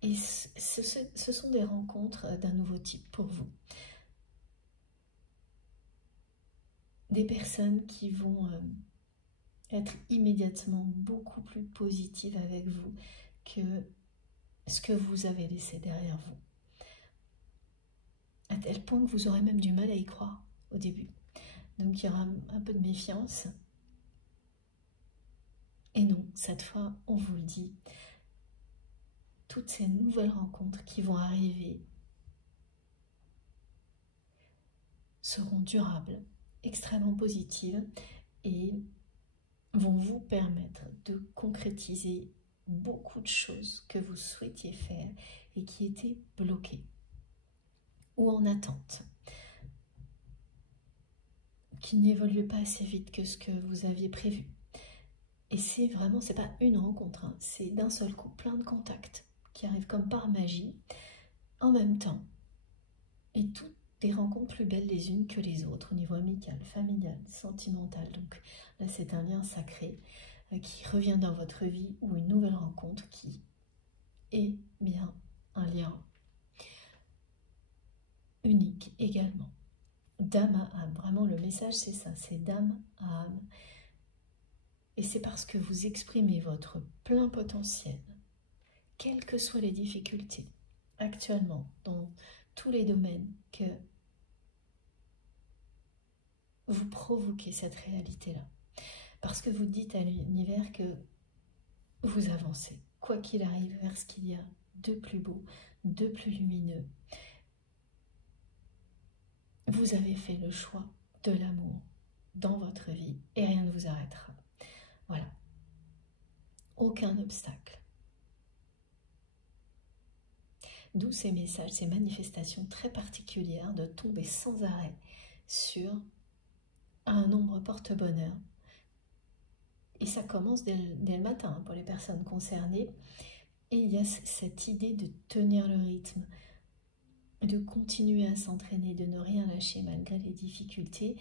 Et ce sont des rencontres d'un nouveau type pour vous. Des personnes qui vont être immédiatement beaucoup plus positives avec vous que ce que vous avez laissé derrière vous. À tel point que vous aurez même du mal à y croire au début. Donc il y aura un peu de méfiance. Et non, cette fois, on vous le dit, toutes ces nouvelles rencontres qui vont arriver seront durables, extrêmement positives et vont vous permettre de concrétiser beaucoup de choses que vous souhaitiez faire et qui étaient bloquées ou en attente, qui n'évoluaient pas assez vite que ce que vous aviez prévu. Et c'est vraiment, c'est pas une rencontre, hein, c'est d'un seul coup, plein de contacts qui arrivent comme par magie, en même temps, et toutes des rencontres plus belles les unes que les autres, au niveau amical, familial, sentimental. Donc là, c'est un lien sacré qui revient dans votre vie, ou une nouvelle rencontre qui est bien un lien unique également. D'âme à âme, vraiment le message c'est ça, c'est d'âme à âme. Et c'est parce que vous exprimez votre plein potentiel, quelles que soient les difficultés, actuellement, dans tous les domaines, que vous provoquez cette réalité-là. Parce que vous dites à l'univers que vous avancez, quoi qu'il arrive, vers ce qu'il y a de plus beau, de plus lumineux. Vous avez fait le choix de l'amour dans votre vie et rien ne vous arrêtera. Voilà. Aucun obstacle. D'où ces messages, ces manifestations très particulières de tomber sans arrêt sur un nombre porte-bonheur. Et ça commence dès le matin pour les personnes concernées. Et il y a cette idée de tenir le rythme, de continuer à s'entraîner, de ne rien lâcher malgré les difficultés.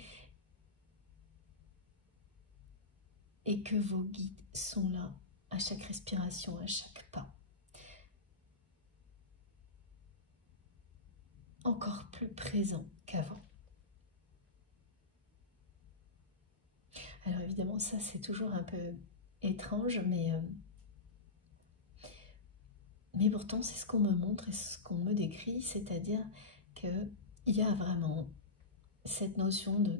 Et que vos guides sont là à chaque respiration, à chaque pas. Encore plus présents qu'avant. Alors évidemment, ça c'est toujours un peu étrange, mais Mais pourtant, c'est ce qu'on me montre et ce qu'on me décrit, c'est-à-dire qu'il y a vraiment cette notion de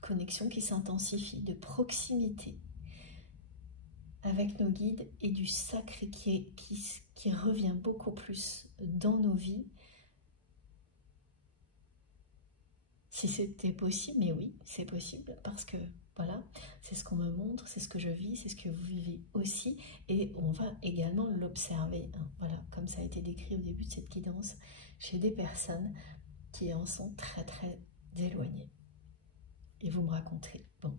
connexion qui s'intensifie, de proximité avec nos guides et du sacré qui revient beaucoup plus dans nos vies. Si c'était possible, mais oui, c'est possible, parce que voilà, c'est ce qu'on me montre, c'est ce que je vis, c'est ce que vous vivez aussi, et on va également l'observer, hein, voilà, comme ça a été décrit au début de cette guidance, chez des personnes qui en sont très très éloignées. Et vous me raconterez. Bon,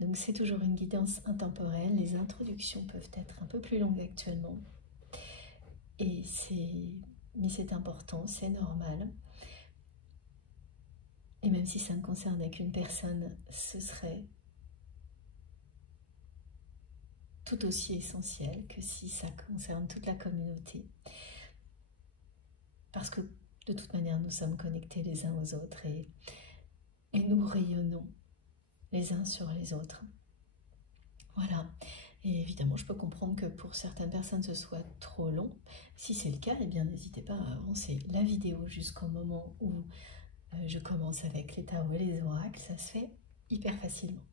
donc c'est toujours une guidance intemporelle, les introductions peuvent être un peu plus longues actuellement, mais c'est important, c'est normal. Et même si ça ne concerne qu'une personne, ce serait tout aussi essentiel que si ça concerne toute la communauté. Parce que de toute manière, nous sommes connectés les uns aux autres et nous rayonnons les uns sur les autres. Voilà. Et évidemment, je peux comprendre que pour certaines personnes, ce soit trop long. Si c'est le cas, eh bien, n'hésitez pas à avancer la vidéo jusqu'au moment où je commence avec les tarots et les oracles. Ça se fait hyper facilement.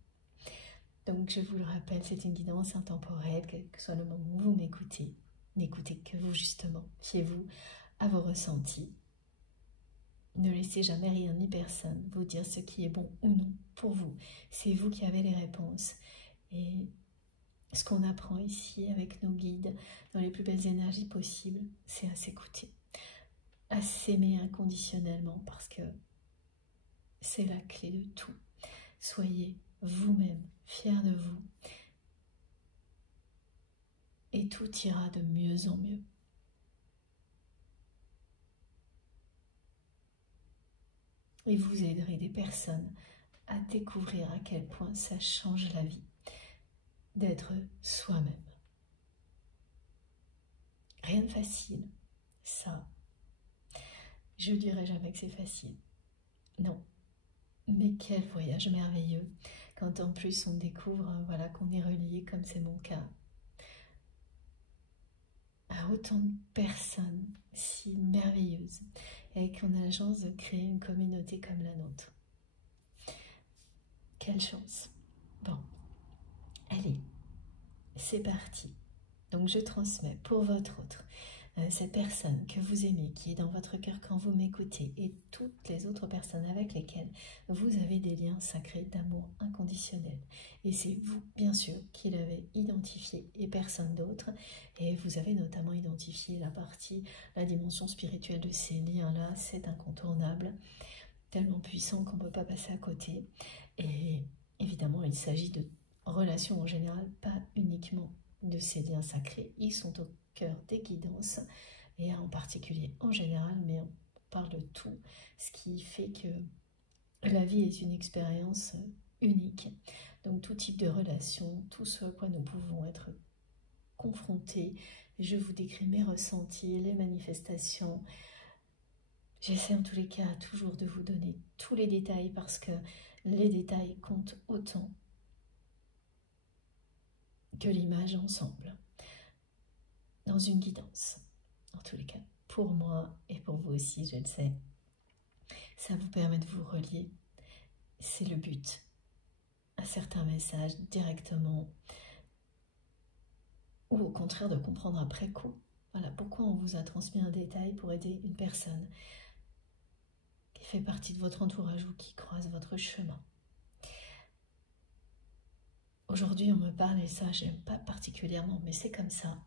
Donc, je vous le rappelle, c'est une guidance intemporelle, quel que soit le moment où vous m'écoutez. N'écoutez que vous, justement. Fiez-vous à vos ressentis. Ne laissez jamais rien ni personne vous dire ce qui est bon ou non pour vous. C'est vous qui avez les réponses. Et ce qu'on apprend ici avec nos guides, dans les plus belles énergies possibles, c'est à s'écouter, à s'aimer inconditionnellement, parce que c'est la clé de tout. Soyez vous-même, fiers de vous, et tout ira de mieux en mieux. Et vous aiderez des personnes à découvrir à quel point ça change la vie d'être soi-même. Rien de facile, ça. Je dirais jamais que c'est facile. Non. Mais quel voyage merveilleux quand en plus on découvre, voilà, qu'on est relié, comme c'est mon cas, à autant de personnes si merveilleuses et qu'on a la chance de créer une communauté comme la nôtre. Quelle chance! Bon, allez, c'est parti. Donc je transmets pour votre autre, cette personne que vous aimez, qui est dans votre cœur quand vous m'écoutez, et toutes les autres personnes avec lesquelles vous avez des liens sacrés d'amour inconditionnel. Et c'est vous, bien sûr, qui l'avez identifié et personne d'autre. Et vous avez notamment identifié la dimension spirituelle de ces liens-là. C'est incontournable, tellement puissant qu'on ne peut pas passer à côté. Et évidemment, il s'agit de relations en général, pas uniquement de ces liens sacrés. Ils sont au cœur des guidances, et en particulier en général, mais on parle de tout, ce qui fait que la vie est une expérience unique. Donc tout type de relation, tout ce à quoi nous pouvons être confrontés. Je vous décris mes ressentis, les manifestations. J'essaie en tous les cas toujours de vous donner tous les détails, parce que les détails comptent autant que l'image ensemble dans une guidance. En tous les cas, pour moi et pour vous aussi, je le sais, ça vous permet de vous relier. C'est le but à certains messages directement, ou au contraire de comprendre après coup. Voilà pourquoi on vous a transmis un détail pour aider une personne qui fait partie de votre entourage ou qui croise votre chemin. Aujourd'hui, on me parle, et ça, j'aime pas particulièrement, mais c'est comme ça,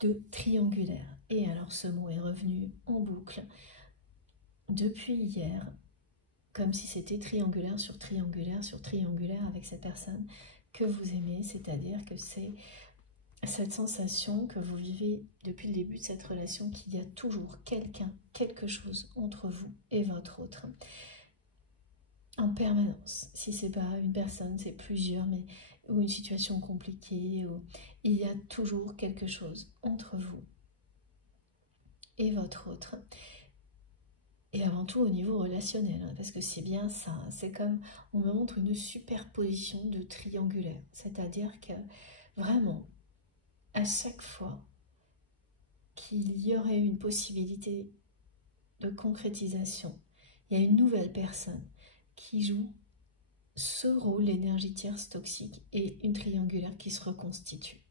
de triangulaire. Et alors, ce mot est revenu en boucle depuis hier, comme si c'était triangulaire sur triangulaire sur triangulaire avec cette personne que vous aimez, c'est-à-dire que c'est cette sensation que vous vivez depuis le début de cette relation, qu'il y a toujours quelqu'un, quelque chose entre vous et votre autre, en permanence. Si c'est pas une personne, c'est plusieurs, mais ou une situation compliquée, ou il y a toujours quelque chose entre vous et votre autre. Et avant tout au niveau relationnel, hein, parce que c'est bien ça, c'est comme on me montre une superposition de triangulaire, c'est-à-dire que vraiment, à chaque fois qu'il y aurait une possibilité de concrétisation. Il y a une nouvelle personne qui joue ce rôle, l'énergie tierce toxique, et une triangulaire qui se reconstitue.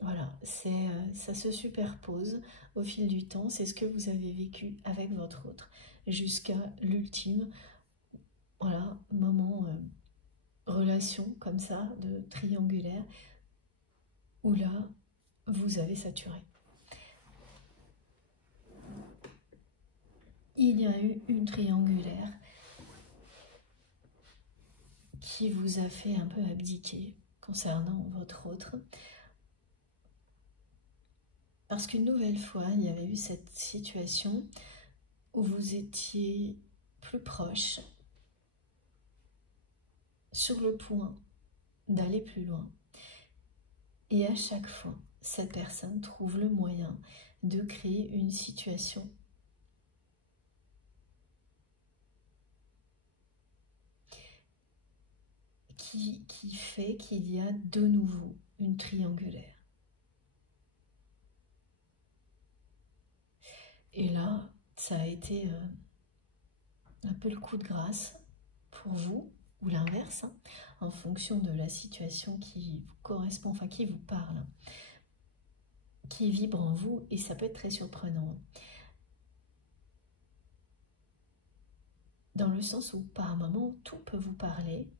Voilà, ça se superpose au fil du temps, c'est ce que vous avez vécu avec votre autre, jusqu'à l'ultime, voilà, moment, relation comme ça, de triangulaire, où là, vous avez saturé. Il y a eu une triangulaire qui vous a fait un peu abdiquer concernant votre autre. Parce qu'une nouvelle fois, il y avait eu cette situation où vous étiez plus proche, sur le point d'aller plus loin. Et à chaque fois, cette personne trouve le moyen de créer une situation qui fait qu'il y a de nouveau une triangulaire. Et là, ça a été un peu le coup de grâce pour vous, ou l'inverse, hein, en fonction de la situation qui vous correspond, enfin qui vous parle, qui vibre en vous, et ça peut être très surprenant. Dans le sens où par moment, tout peut vous parler,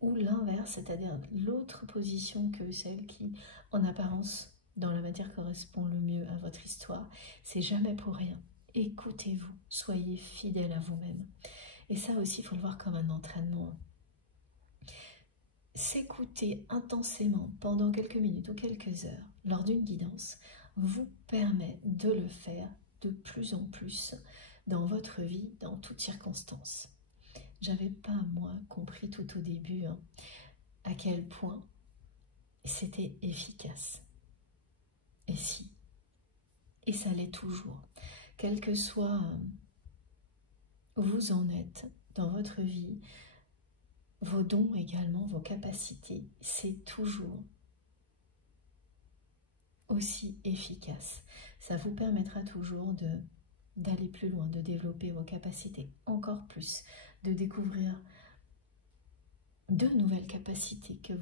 ou l'inverse, c'est-à-dire l'autre position que celle qui, en apparence, dans la matière correspond le mieux à votre histoire. C'est jamais pour rien. Écoutez-vous, soyez fidèle à vous-même. Et ça aussi, il faut le voir comme un entraînement. S'écouter intensément pendant quelques minutes ou quelques heures lors d'une guidance vous permet de le faire de plus en plus dans votre vie, dans toutes circonstances. J'avais pas, moi, compris tout au début à quel point c'était efficace. Et si, et ça l'est toujours, quel que soit où vous en êtes dans votre vie, vos dons également, vos capacités, c'est toujours aussi efficace. Ça vous permettra toujours d'aller plus loin, de développer vos capacités encore plus, de découvrir de nouvelles capacités que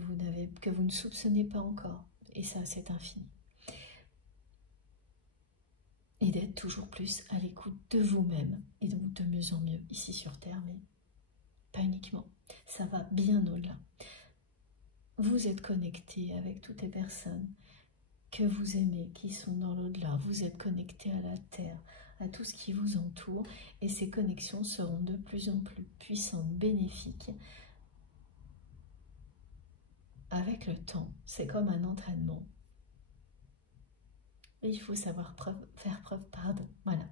vous ne soupçonnez pas encore. Et ça, c'est infini. Et d'être toujours plus à l'écoute de vous-même et donc de mieux en mieux ici sur Terre, mais pas uniquement. Ça va bien au-delà. Vous êtes connecté avec toutes les personnes que vous aimez, qui sont dans l'au-delà. Vous êtes connecté à la Terre, à tout ce qui vous entoure, et ces connexions seront de plus en plus puissantes, bénéfiques. Avec le temps, c'est comme un entraînement. Et il faut savoir faire preuve, voilà,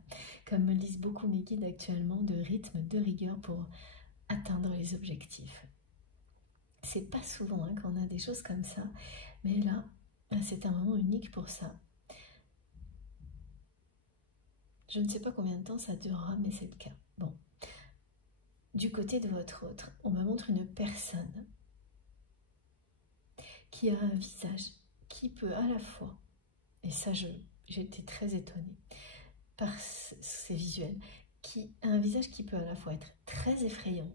comme me disent beaucoup mes guides actuellement, de rythme, de rigueur pour atteindre les objectifs. C'est pas souvent qu'on a des choses comme ça, mais là, c'est un moment unique pour ça. Je ne sais pas combien de temps ça durera, mais c'est le cas. Bon. Du côté de votre autre, on me montre une personne qui a un visage qui peut à la fois, et ça j'ai été très étonnée par ces visuels, qui a un visage qui peut à la fois être très effrayant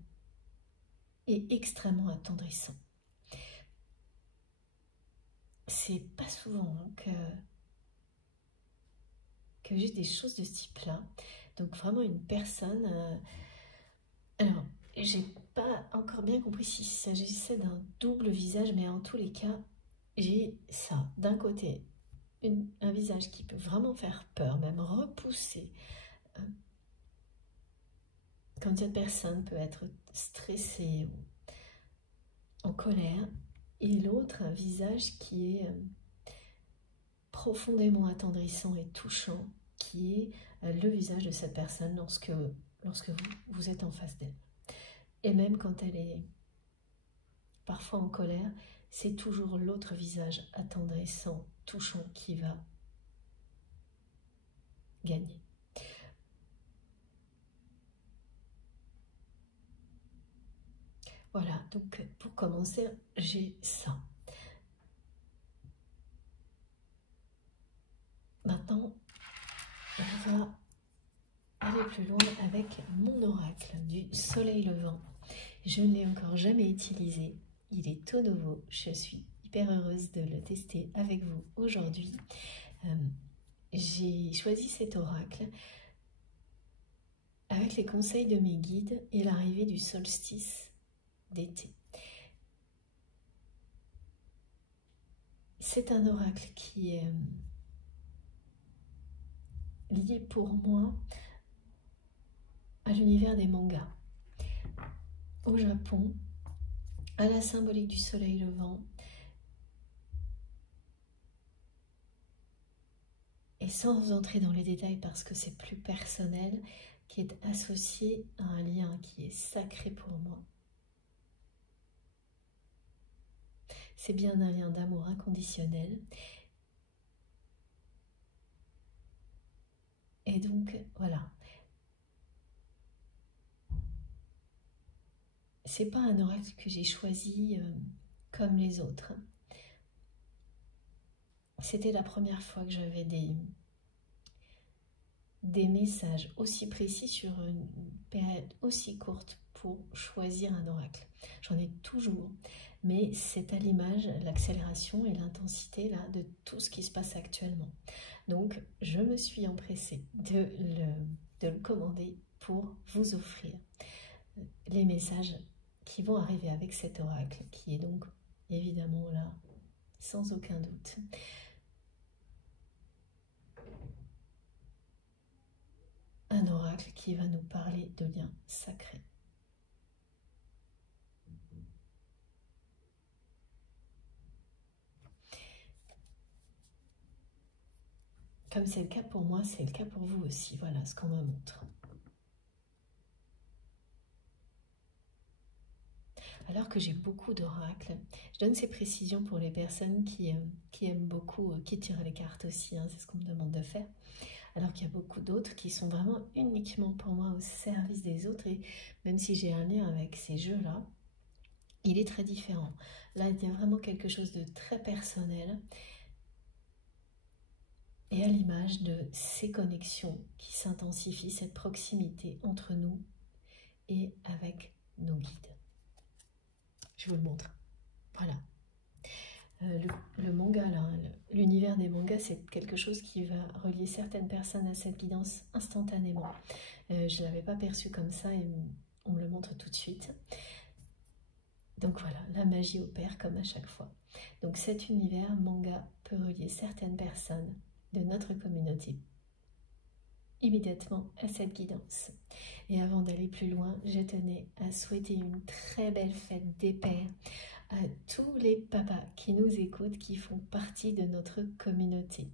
et extrêmement attendrissant. C'est pas souvent que j'ai des choses de ce type-là. Donc vraiment une personne... alors, j'ai pas encore bien compris s'il s'agissait d'un double visage, mais en tous les cas, j'ai ça. D'un côté, un visage qui peut vraiment faire peur, même repousser. Quand cette personne peut être stressée ou en colère, et l'autre, un visage qui est profondément attendrissant et touchant, qui est le visage de cette personne lorsque vous êtes en face d'elle. Et même quand elle est parfois en colère, c'est toujours l'autre visage attendrissant, touchant qui va gagner. Voilà, donc pour commencer, j'ai ça. maintenant, on va aller plus loin avec mon oracle du soleil levant. Je ne l'ai encore jamais utilisé. Il est tout nouveau. Je suis hyper heureuse de le tester avec vous aujourd'hui. J'ai choisi cet oracle avec les conseils de mes guides et l'arrivée du solstice d'été. C'est un oracle qui est lié pour moi à l'univers des mangas. Au Japon, à la symbolique du soleil levant, et sans entrer dans les détails parce que c'est plus personnel, qui est associé à un lien qui est sacré pour moi. C'est bien un lien d'amour inconditionnel. Et donc, voilà. C'est pas un oracle que j'ai choisi comme les autres. C'était la première fois que j'avais des messages aussi précis sur une période aussi courte pour choisir un oracle. J'en ai toujours, mais c'est à l'image l'accélération et l'intensité là de tout ce qui se passe actuellement. Donc je me suis empressée de le commander pour vous offrir les messages qui vont arriver avec cet oracle, qui est donc évidemment là, sans aucun doute. Un oracle qui va nous parler de liens sacrés. Comme c'est le cas pour moi, c'est le cas pour vous aussi. Voilà ce qu'on me montre. Alors que j'ai beaucoup d'oracles, je donne ces précisions pour les personnes qui aiment beaucoup, qui tirent les cartes aussi, hein, c'est ce qu'on me demande de faire. Alors qu'il y a beaucoup d'autres qui sont vraiment uniquement pour moi au service des autres. Et même si j'ai un lien avec ces jeux-là, il est très différent. Là, il y a vraiment quelque chose de très personnel. Et à l'image de ces connexions qui s'intensifient, cette proximité entre nous et avec nos guides. Je vous le montre. Voilà. Le manga, là, l'univers des mangas, c'est quelque chose qui va relier certaines personnes à cette guidance instantanément. Je ne l'avais pas perçu comme ça et on me le montre tout de suite. Donc voilà, la magie opère comme à chaque fois. Donc cet univers manga peut relier certaines personnes de notre communauté immédiatement à cette guidance. Et avant d'aller plus loin, je tenais à souhaiter une très belle fête des pères à tous les papas qui nous écoutent, qui font partie de notre communauté.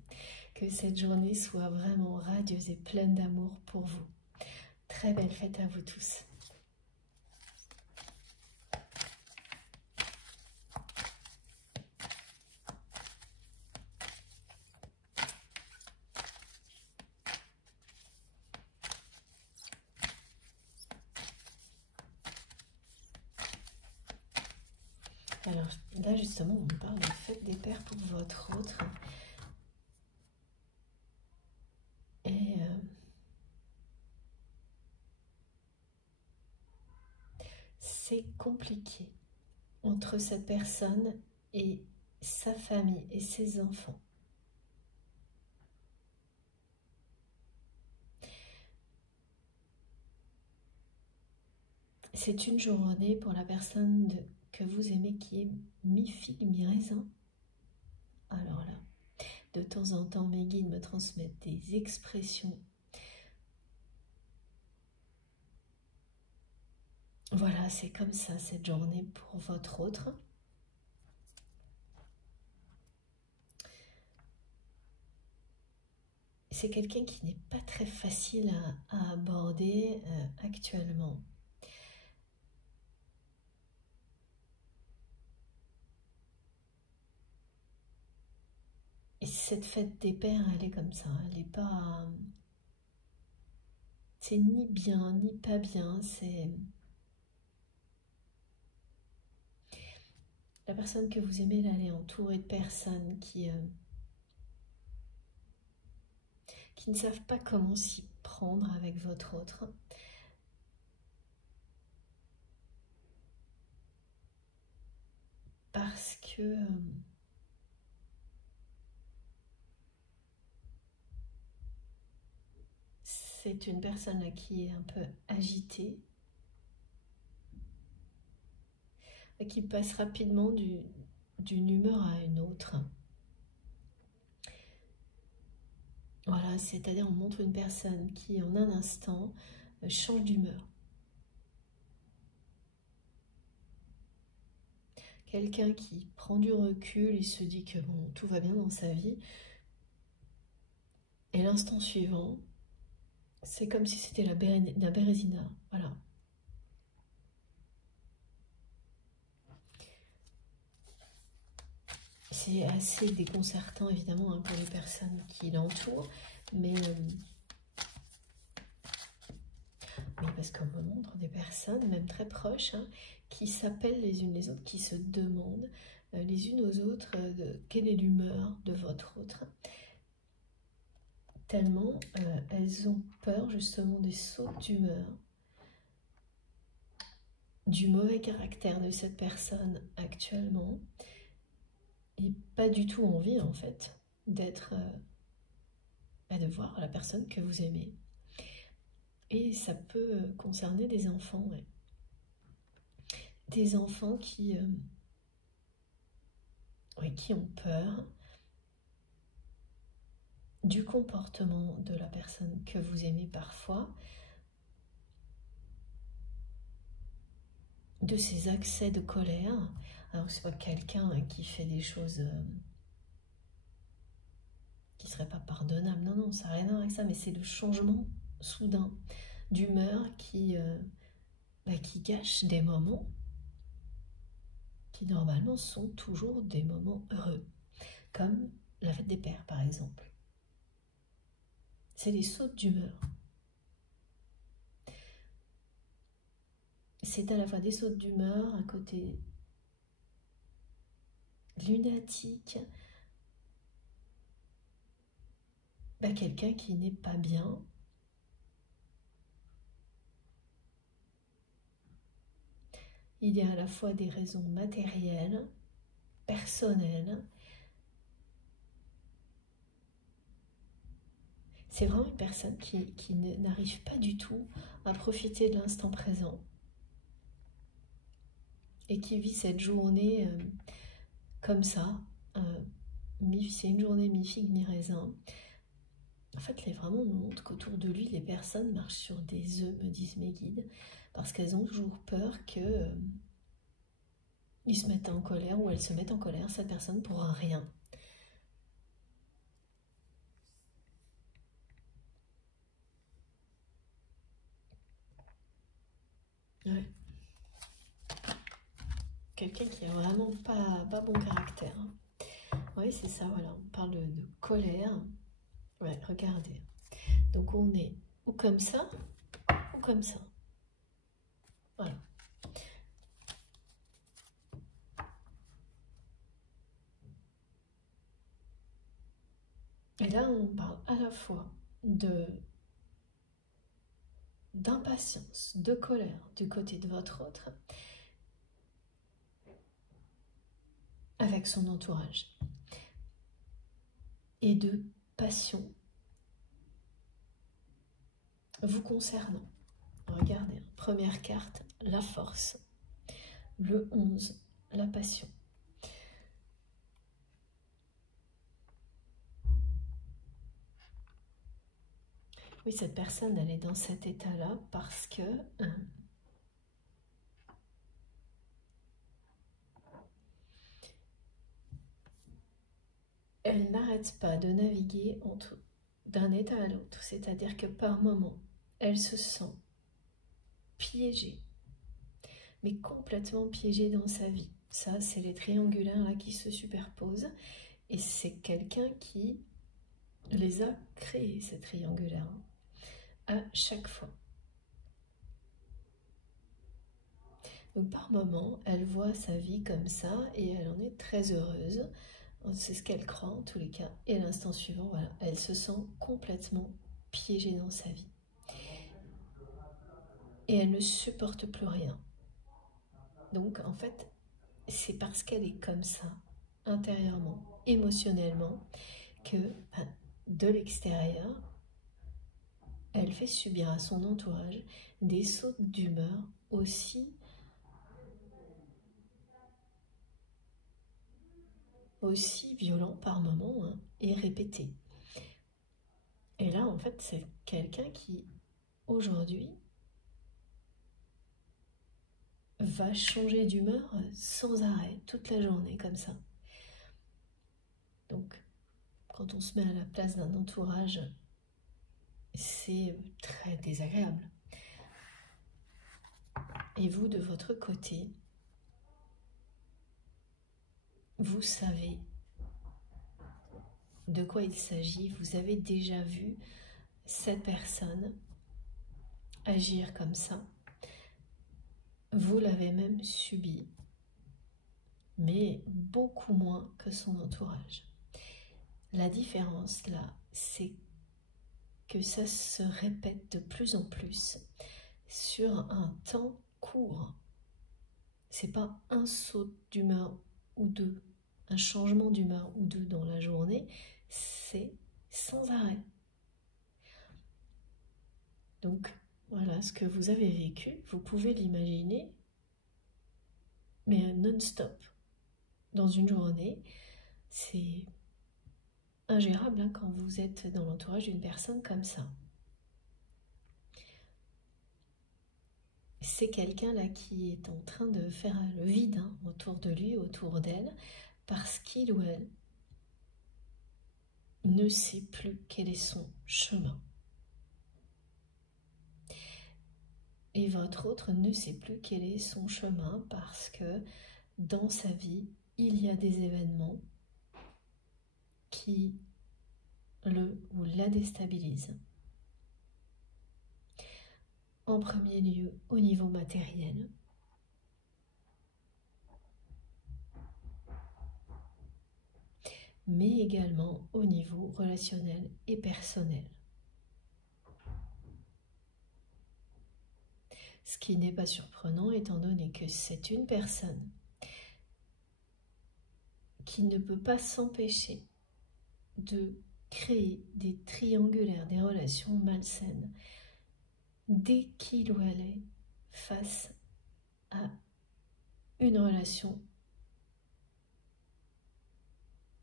Que cette journée soit vraiment radieuse et pleine d'amour pour vous. Très belle fête à vous tous. Alors là justement on parle de fête des pères pour votre autre. Et c'est compliqué entre cette personne et sa famille et ses enfants. C'est une journée pour la personne que vous aimez qui est mi-figue, mi-raisin. Alors là, de temps en temps, mes guides me transmettent des expressions. Voilà, c'est comme ça cette journée pour votre autre. C'est quelqu'un qui n'est pas très facile à aborder actuellement. Et cette fête des pères, elle est comme ça, elle n'est pas... C'est ni bien, ni pas bien, c'est... La personne que vous aimez, là, elle est entourée de personnes qui qui ne savent pas comment s'y prendre avec votre autre. Parce que c'est une personne là qui est un peu agitée, qui passe rapidement d'une humeur à une autre. Voilà, c'est-à-dire on montre une personne qui en un instant change d'humeur. Quelqu'un qui prend du recul et se dit que bon, tout va bien dans sa vie. Et l'instant suivant, c'est comme si c'était la bérésina. Voilà. C'est assez déconcertant, évidemment, hein, pour les personnes qui l'entourent. Mais parce qu'on me montre des personnes, même très proches, hein, qui s'appellent les unes les autres, qui se demandent les unes aux autres quelle est l'humeur de votre autre. Tellement elles ont peur justement des sautes d'humeur, du mauvais caractère de cette personne actuellement, et pas du tout envie en fait d'être, de voir la personne que vous aimez. Et ça peut concerner des enfants, ouais. Des enfants qui ont peur du comportement de la personne que vous aimez parfois, de ses accès de colère. Alors c'est pas quelqu'un qui fait des choses qui seraient pas pardonnables, non, ça n'a rien à voir avec ça, mais c'est le changement soudain d'humeur qui gâche des moments qui normalement sont toujours des moments heureux, comme la fête des pères par exemple. C'est des sautes d'humeur. C'est à la fois des sautes d'humeur, un côté lunatique, quelqu'un qui n'est pas bien. Il y a à la fois des raisons matérielles, personnelles. C'est vraiment une personne qui n'arrive pas du tout à profiter de l'instant présent et qui vit cette journée comme ça. C'est une journée mi-figue, mi-raisin. En fait, il vraiment me montre qu'autour de lui, les personnes marchent sur des œufs, me disent mes guides, parce qu'elles ont toujours peur que ils se mettent en colère ou elles se mettent en colère, cette personne, pour un rien. Ouais. Quelqu'un qui a vraiment pas bon caractère. Oui, c'est ça, voilà. On parle de colère. Ouais, regardez. Donc on est ou comme ça, ou comme ça. Voilà. Et là, on parle à la fois d'impatience, de colère du côté de votre autre, avec son entourage, et de passion vous concernant. Regardez, première carte, la force. Le 11, la passion. Oui, cette personne, elle est dans cet état-là parce que elle n'arrête pas de naviguer d'un état à l'autre. C'est-à-dire que par moment, elle se sent piégée, mais complètement piégée dans sa vie. Ça, c'est les triangulaires là qui se superposent. Et c'est quelqu'un qui les a créés, ces triangulaires, à chaque fois. Donc par moment, elle voit sa vie comme ça et elle en est très heureuse. C'est ce qu'elle croit en tous les cas. Et à l'instant suivant, voilà, elle se sent complètement piégée dans sa vie. Et elle ne supporte plus rien. Donc en fait, c'est parce qu'elle est comme ça, intérieurement, émotionnellement, que de l'extérieur, elle fait subir à son entourage des sautes d'humeur aussi violents par moments, hein, et répétés. Et là, en fait, c'est quelqu'un qui, aujourd'hui, va changer d'humeur sans arrêt, toute la journée, comme ça. Donc, quand on se met à la place d'un entourage, c'est très désagréable. Et vous, de votre côté, vous savez de quoi il s'agit, vous avez déjà vu cette personne agir comme ça. Vous l'avez même subi, mais beaucoup moins que son entourage. La différence là, c'est que ça se répète de plus en plus sur un temps court. C'est pas un saut d'humeur ou deux, un changement d'humeur ou deux dans la journée, c'est sans arrêt. Donc voilà, ce que vous avez vécu, vous pouvez l'imaginer, mais non-stop. Dans une journée, c'est ingérable, hein, quand vous êtes dans l'entourage d'une personne comme ça. C'est quelqu'un là qui est en train de faire le vide, hein, autour de lui, autour d'elle, parce qu'il ou elle ne sait plus quel est son chemin. Et votre autre ne sait plus quel est son chemin parce que dans sa vie, il y a des événements qui le ou la déstabilisent. En premier lieu, au niveau matériel. Mais également au niveau relationnel et personnel. Ce qui n'est pas surprenant étant donné que c'est une personne qui ne peut pas s'empêcher de créer des triangulaires, des relations malsaines, dès qu'il ou elle est face à une relation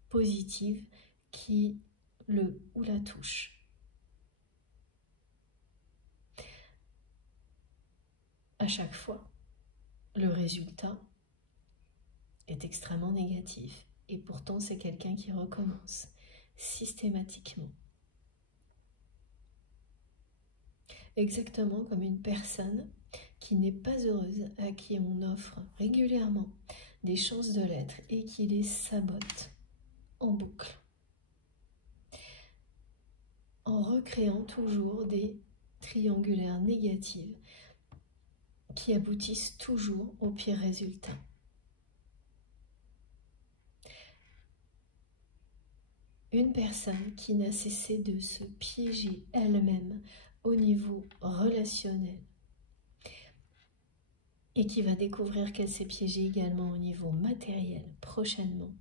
positive qui le ou la touche. À chaque fois, le résultat est extrêmement négatif et pourtant c'est quelqu'un qui recommence systématiquement. Exactement comme une personne qui n'est pas heureuse, à qui on offre régulièrement des chances de l'être et qui les sabote en boucle, en recréant toujours des triangulaires négatives qui aboutissent toujours au pire résultat. Une personne qui n'a cessé de se piéger elle-même au niveau relationnel et qui va découvrir qu'elle s'est piégée également au niveau matériel prochainement.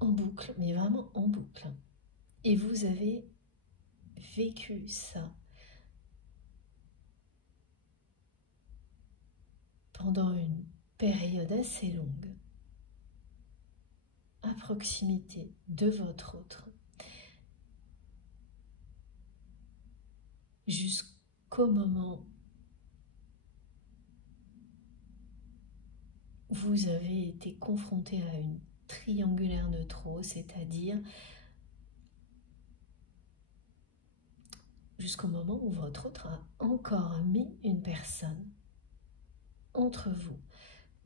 En boucle, mais vraiment en boucle. Et vous avez vécu ça pendant une période assez longue, à proximité de votre autre, jusqu'au moment où vous avez été confronté à une triangulaire de trop, c'est-à-dire jusqu'au moment où votre autre a encore mis une personne entre vous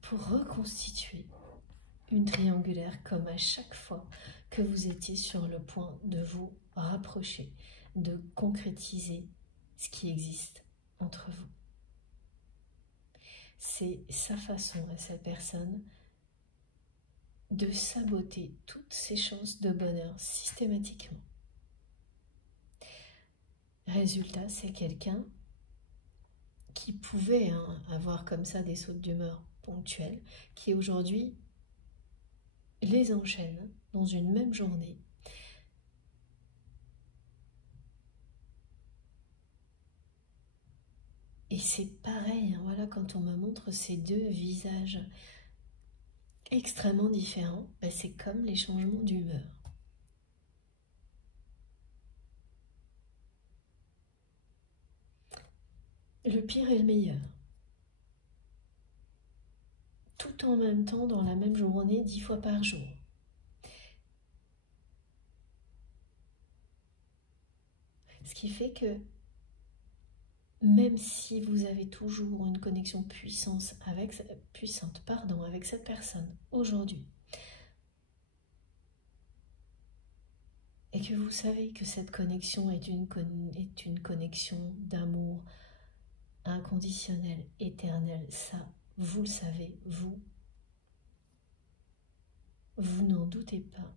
pour reconstituer une triangulaire comme à chaque fois que vous étiez sur le point de vous rapprocher, de concrétiser ce qui existe entre vous. c'est sa façon à cette personne de saboter toutes ses chances de bonheur systématiquement. Résultat, c'est quelqu'un qui pouvait avoir comme ça des sautes d'humeur ponctuelles, qui aujourd'hui les enchaîne dans une même journée. Et c'est pareil, voilà, quand on me montre ces deux visages extrêmement différents, c'est comme les changements d'humeur. Le pire et le meilleur. Tout en même temps, dans la même journée, 10 fois par jour. Ce qui fait que même si vous avez toujours une connexion puissante avec cette personne aujourd'hui, et que vous savez que cette connexion est une connexion d'amour inconditionnel, éternel, ça, vous le savez, vous n'en doutez pas.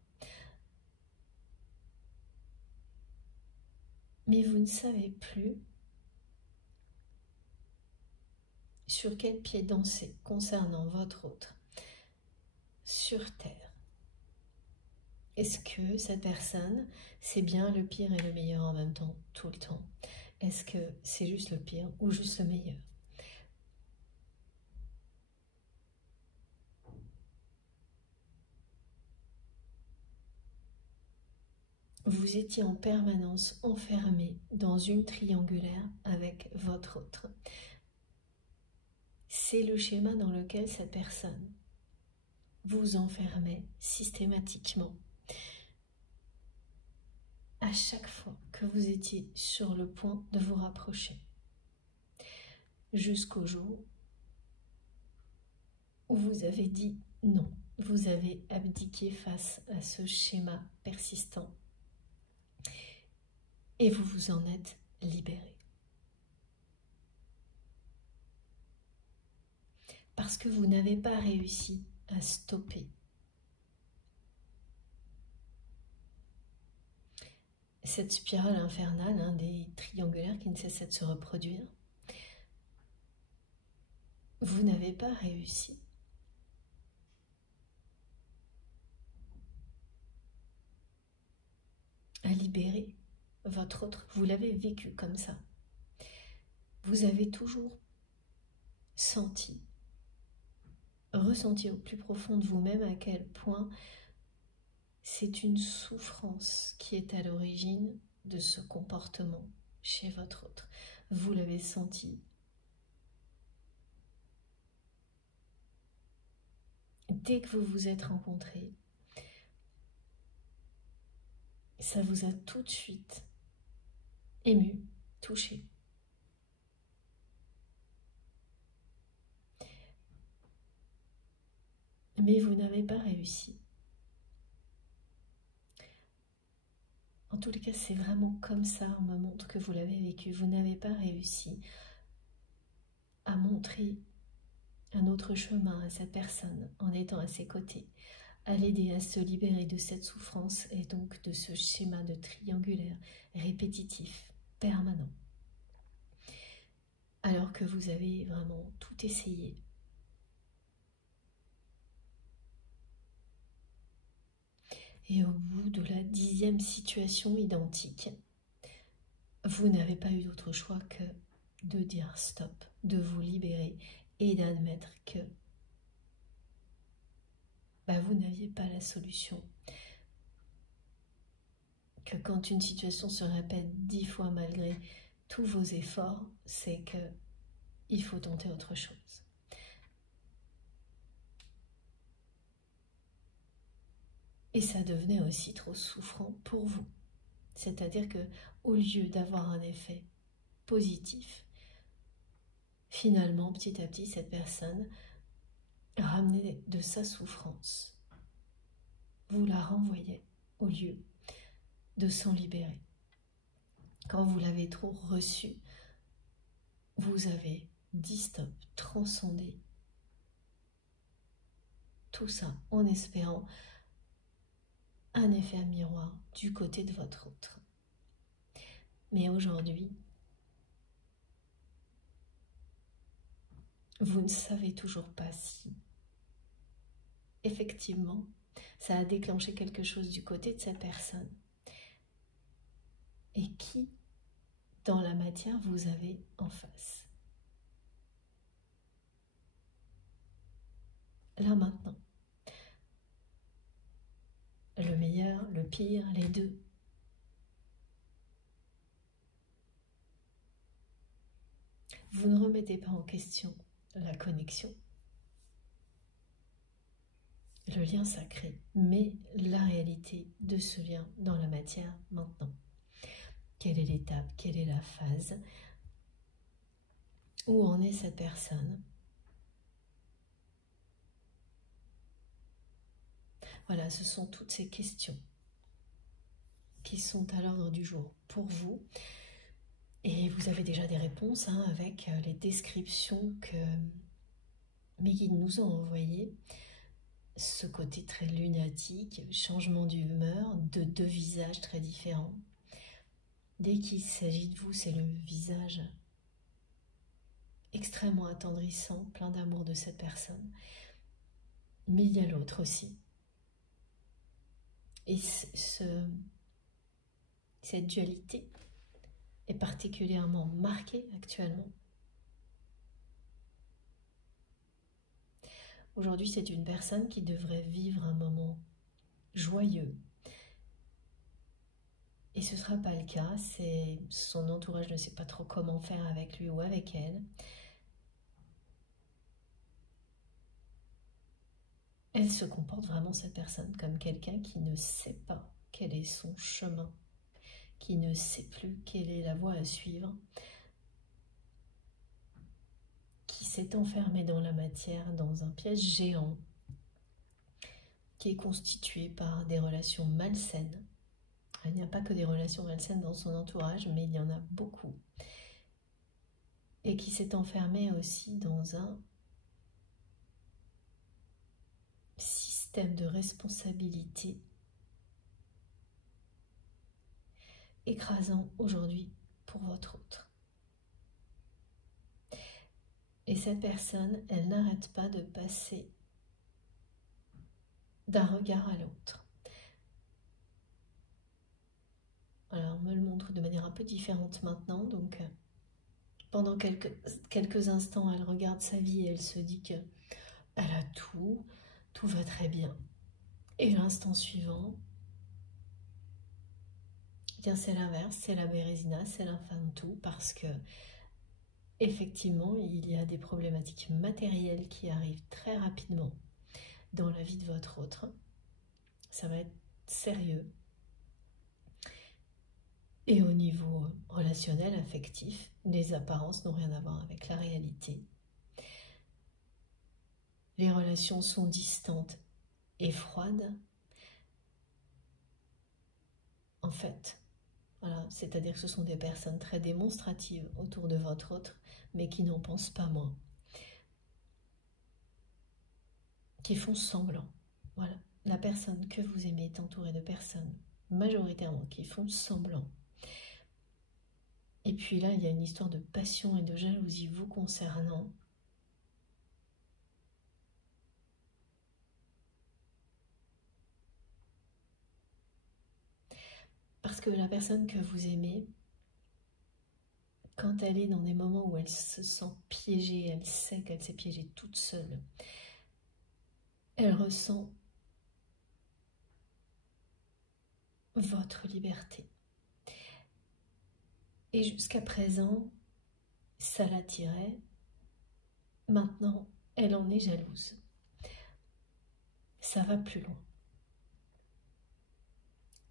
Mais vous ne savez plus sur quel pied danser concernant votre autre sur Terre. Est-ce que cette personne, c'est bien le pire et le meilleur en même temps, tout le temps? Est-ce que c'est juste le pire ou juste le meilleur? Vous étiez en permanence enfermé dans une triangulaire avec votre autre. C'est le schéma dans lequel cette personne vous enfermait systématiquement. À chaque fois que vous étiez sur le point de vous rapprocher. Jusqu'au jour où vous avez dit non. Vous avez abdiqué face à ce schéma persistant. Et vous vous en êtes libéré. Parce que vous n'avez pas réussi à stopper cette spirale infernale des triangulaires qui ne cessaient de se reproduire. Vous n'avez pas réussi à libérer votre autre. Vous l'avez vécu comme ça. Vous avez toujours ressenti au plus profond de vous-même à quel point c'est une souffrance qui est à l'origine de ce comportement chez votre autre. Vous l'avez senti. Dès que vous vous êtes rencontrés, ça vous a tout de suite ému, touché. Mais vous n'avez pas réussi. En tous les cas, c'est vraiment comme ça, on me montre que vous l'avez vécu. Vous n'avez pas réussi à montrer un autre chemin à cette personne en étant à ses côtés, à l'aider à se libérer de cette souffrance et donc de ce schéma de triangulaire répétitif, permanent. Alors que vous avez vraiment tout essayé. Et au bout de la 10e situation identique, vous n'avez pas eu d'autre choix que de dire stop, de vous libérer et d'admettre que vous n'aviez pas la solution. Que quand une situation se répète 10 fois malgré tous vos efforts, c'est que il faut tenter autre chose. Et ça devenait aussi trop souffrant pour vous. C'est-à-dire que au lieu d'avoir un effet positif, finalement, petit à petit, cette personne ramenait de sa souffrance. Vous la renvoyez au lieu de s'en libérer. Quand vous l'avez trop reçu, vous avez dit stop, transcender tout ça en espérant un effet miroir du côté de votre autre. Mais aujourd'hui, vous ne savez toujours pas si, effectivement, ça a déclenché quelque chose du côté de cette personne. Et qui, dans la matière, vous avez en face. Là maintenant. Le meilleur, le pire, les deux. Vous ne remettez pas en question la connexion, le lien sacré, mais la réalité de ce lien dans la matière maintenant. Quelle est l'étape, quelle est la phase? Où en est cette personne? Voilà, ce sont toutes ces questions qui sont à l'ordre du jour pour vous. Et vous avez déjà des réponses avec les descriptions que mes guides nous ont envoyées. Ce côté très lunatique, changement d'humeur, de deux visages très différents. Dès qu'il s'agit de vous, c'est le visage extrêmement attendrissant, plein d'amour de cette personne. Mais il y a l'autre aussi. Et cette dualité est particulièrement marquée actuellement. Aujourd'hui, c'est une personne qui devrait vivre un moment joyeux. Et ce ne sera pas le cas, son entourage ne sait pas trop comment faire avec lui ou avec elle. Elle se comporte vraiment, cette personne, comme quelqu'un qui ne sait pas quel est son chemin, qui ne sait plus quelle est la voie à suivre, qui s'est enfermé dans la matière, dans un piège géant, qui est constitué par des relations malsaines. Il n'y a pas que des relations malsaines dans son entourage, mais il y en a beaucoup. Et qui s'est enfermé aussi dans un système de responsabilité écrasant aujourd'hui pour votre autre. Et cette personne, elle n'arrête pas de passer d'un regard à l'autre. Alors, on me le montre de manière un peu différente maintenant, donc pendant quelques instants, elle regarde sa vie et elle se dit qu'elle a tout va très bien. Et l'instant suivant, bien c'est l'inverse, c'est la bérésina, c'est la fin de tout, parce que effectivement, il y a des problématiques matérielles qui arrivent très rapidement dans la vie de votre autre. Ça va être sérieux. Et au niveau relationnel, affectif, les apparences n'ont rien à voir avec la réalité. Les relations sont distantes et froides. En fait, voilà, c'est-à-dire que ce sont des personnes très démonstratives autour de votre autre, mais qui n'en pensent pas moins. Qui font semblant. Voilà, la personne que vous aimez est entourée de personnes, majoritairement, qui font semblant. Et puis là, il y a une histoire de passion et de jalousie vous concernant. Parce que la personne que vous aimez, quand elle est dans des moments où elle se sent piégée, elle sait qu'elle s'est piégée toute seule, elle ressent votre liberté. Et jusqu'à présent, ça l'attirait. Maintenant, elle en est jalouse. Ça va plus loin.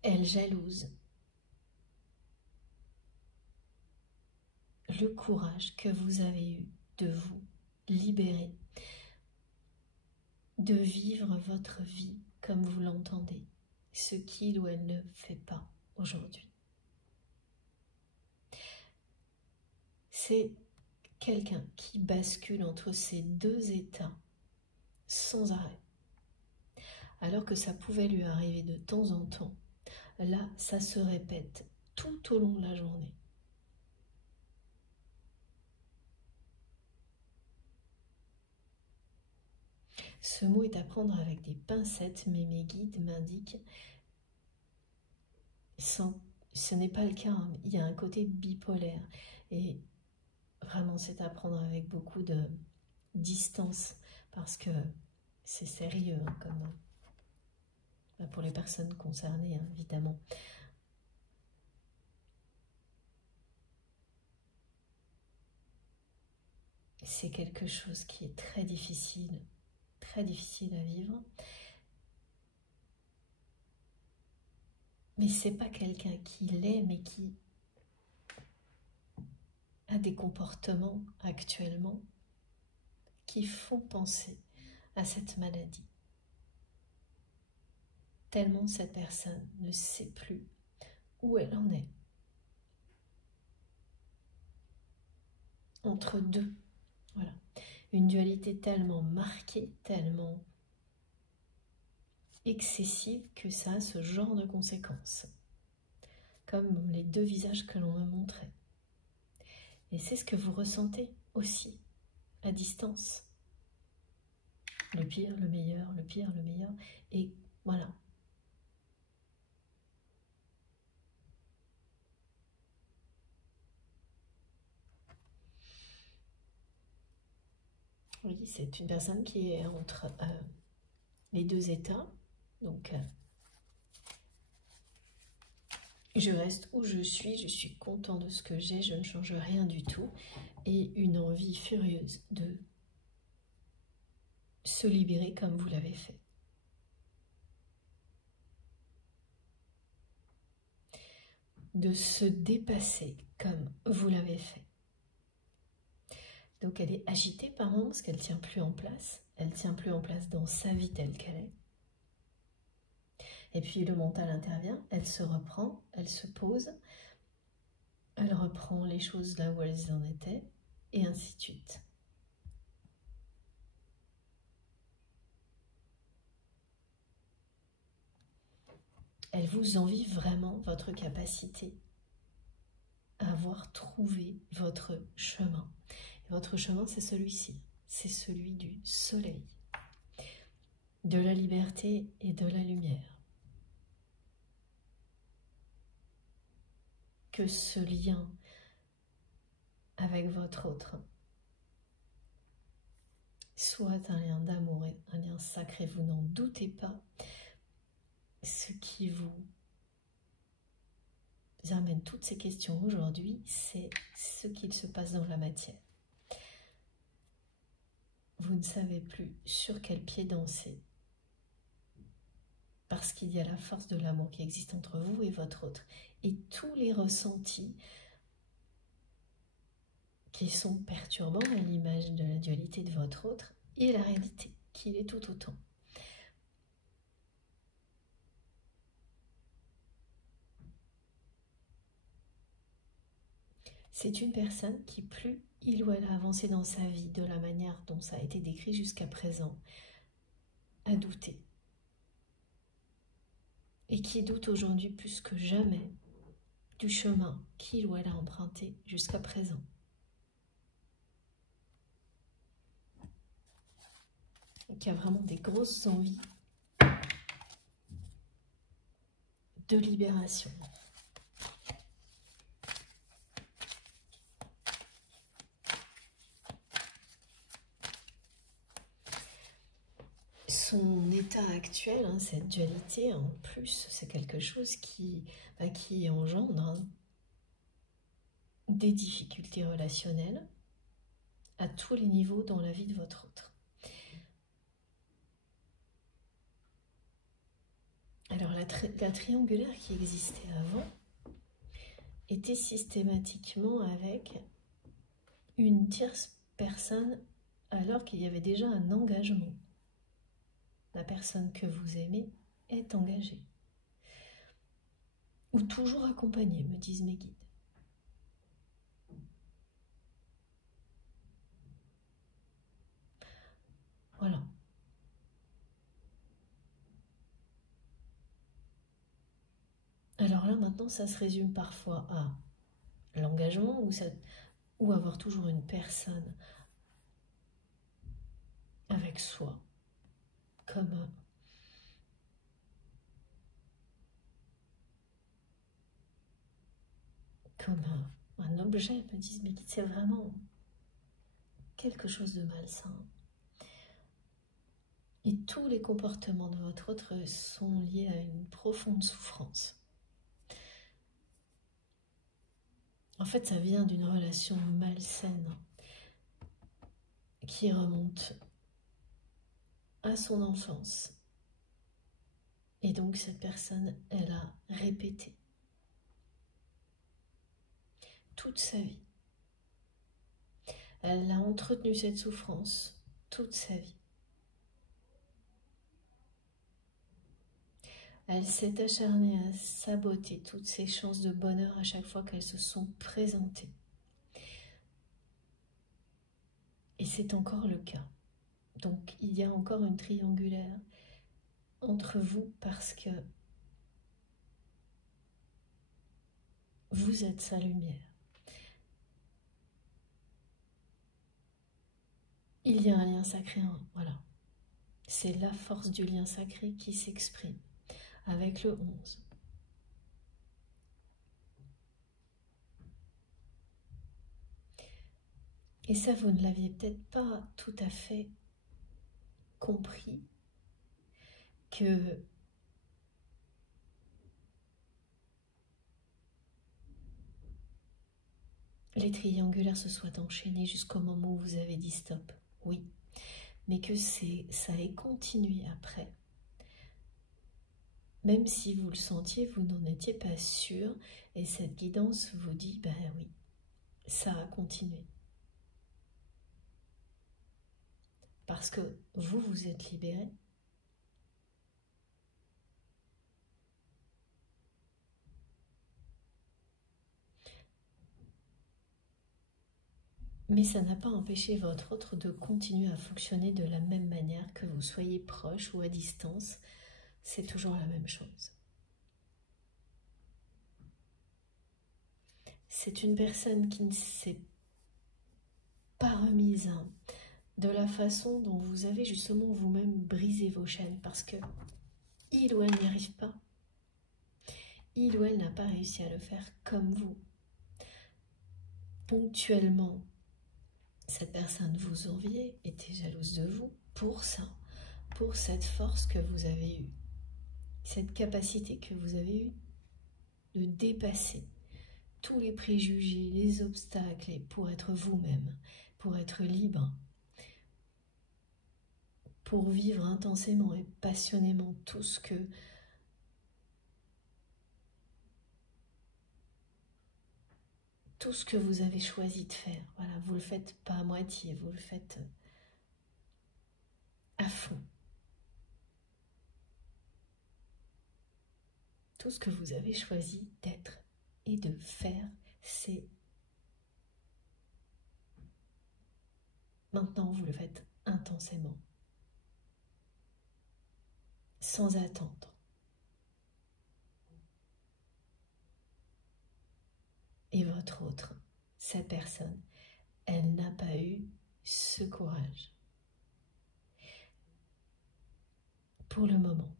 Elle jalouse le courage que vous avez eu de vous libérer, de vivre votre vie comme vous l'entendez, ce qu'il ou elle ne fait pas aujourd'hui. C'est quelqu'un qui bascule entre ces deux états sans arrêt. Alors que ça pouvait lui arriver de temps en temps, là, ça se répète tout au long de la journée. Ce mot est à prendre avec des pincettes, mais mes guides m'indiquent, ce n'est pas le cas, hein. Il y a un côté bipolaire et vraiment c'est à prendre avec beaucoup de distance parce que c'est sérieux, hein, comme pour les personnes concernées, hein, évidemment. C'est quelque chose qui est très difficile à vivre. Mais c'est pas quelqu'un qui l'est, mais qui a des comportements actuellement qui font penser à cette maladie. Tellement cette personne ne sait plus où elle en est. Entre deux, voilà. Une dualité tellement marquée, tellement excessive que ça a ce genre de conséquences. Comme les deux visages que l'on me montrait. Et c'est ce que vous ressentez aussi, à distance. Le pire, le meilleur, le pire, le meilleur. Et voilà. Oui, c'est une personne qui est entre les deux états. Donc, je reste où je suis content de ce que j'ai, je ne change rien du tout. Et une envie furieuse de se libérer comme vous l'avez fait. De se dépasser comme vous l'avez fait. Donc elle est agitée par moments parce qu'elle ne tient plus en place. Elle ne tient plus en place dans sa vie telle qu'elle est. Et puis le mental intervient, elle se reprend, elle se pose, elle reprend les choses là où elles en étaient, et ainsi de suite. Elle vous envie vraiment votre capacité à avoir trouvé votre chemin. Et votre chemin, c'est celui-ci, c'est celui du soleil, de la liberté et de la lumière. Que ce lien avec votre autre soit un lien d'amour et un lien sacré, vous n'en doutez pas. Ce qui vous amène toutes ces questions aujourd'hui, c'est ce qu'il se passe dans la matière. Vous ne savez plus sur quel pied danser, parce qu'il y a la force de l'amour qui existe entre vous et votre autre, et tous les ressentis qui sont perturbants à l'image de la dualité de votre autre et la réalité, qu'il est tout autant. C'est une personne qui, plus il ou elle a avancé dans sa vie de la manière dont ça a été décrit jusqu'à présent, a douté. Et qui doute aujourd'hui plus que jamais du chemin qu'il ou elle a emprunté jusqu'à présent. Et qui a vraiment des grosses envies de libération. Son état actuel, hein, cette dualité, en plus, c'est quelque chose qui engendre des difficultés relationnelles à tous les niveaux dans la vie de votre autre. Alors la triangulaire qui existait avant était systématiquement avec une tierce personne alors qu'il y avait déjà un engagement. La personne que vous aimez est engagée. Ou toujours accompagnée, me disent mes guides. Voilà. Alors là, maintenant, ça se résume parfois à l'engagement ou avoir toujours une personne avec soi comme un objet, me disent, mais c'est vraiment quelque chose de malsain. Et tous les comportements de votre autre sont liés à une profonde souffrance. En fait, ça vient d'une relation malsaine qui remonte à son enfance. Et donc, cette personne, elle a répété toute sa vie. Elle a entretenu cette souffrance toute sa vie. Elle s'est acharnée à saboter toutes ses chances de bonheur à chaque fois qu'elles se sont présentées. Et c'est encore le cas. Donc il y a encore une triangulaire entre vous parce que vous êtes sa lumière. Il y a un lien sacré, voilà. C'est la force du lien sacré qui s'exprime avec le 11. Et ça, vous ne l'aviez peut-être pas tout à fait compris, que les triangulaires se soient enchaînés jusqu'au moment où vous avez dit stop. Oui, mais que ça ait continué après. Même si vous le sentiez, vous n'en étiez pas sûr, et cette guidance vous dit, ben oui, ça a continué. Parce que vous vous êtes libéré. Mais ça n'a pas empêché votre autre de continuer à fonctionner de la même manière, que vous soyez proche ou à distance, c'est toujours la même chose. C'est une personne qui ne s'est pas remise de la façon dont vous avez justement vous-même brisé vos chaînes, parce que il ou elle n'y arrive pas. Il ou elle n'a pas réussi à le faire comme vous. Ponctuellement, cette personne vous enviait, était jalouse de vous pour ça, pour cette force que vous avez eue, cette capacité que vous avez eue de dépasser tous les préjugés, les obstacles, et pour être vous-même, pour être libre, pour vivre intensément et passionnément tout ce que vous avez choisi de faire. Voilà, vous le faites pas à moitié, vous le faites à fond. Tout ce que vous avez choisi d'être et de faire, c'est maintenant vous le faites intensément, sans attendre. Et votre autre, cette personne, elle n'a pas eu ce courage. Pour le moment.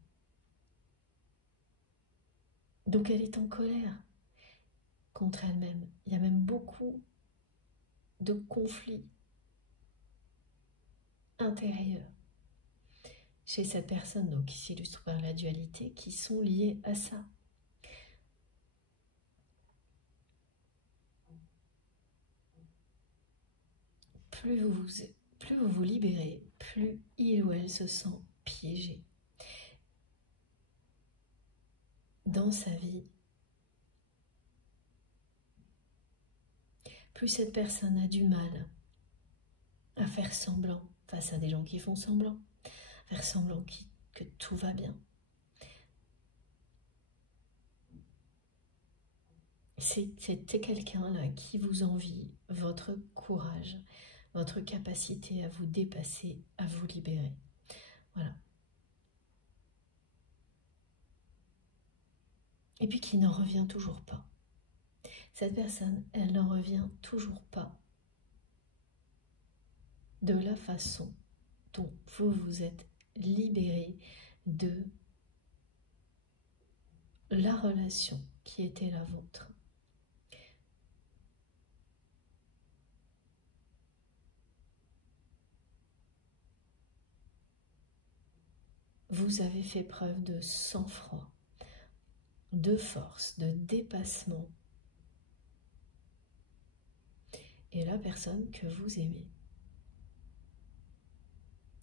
Donc elle est en colère contre elle-même. Il y a même beaucoup de conflits intérieurs chez cette personne, donc qui s'illustre par la dualité, qui sont liés à ça. Plus vous vous libérez, plus il ou elle se sent piégé dans sa vie. Plus cette personne a du mal à faire semblant face à des gens qui font semblant, faire semblant que tout va bien. C'est quelqu'un là qui vous envie votre courage, votre capacité à vous dépasser, à vous libérer. Voilà. Et puis qui n'en revient toujours pas. Cette personne, elle n'en revient toujours pas de la façon dont vous vous êtes libéré de la relation qui était la vôtre. Vous avez fait preuve de sang-froid, de force, de dépassement. Et la personne que vous aimez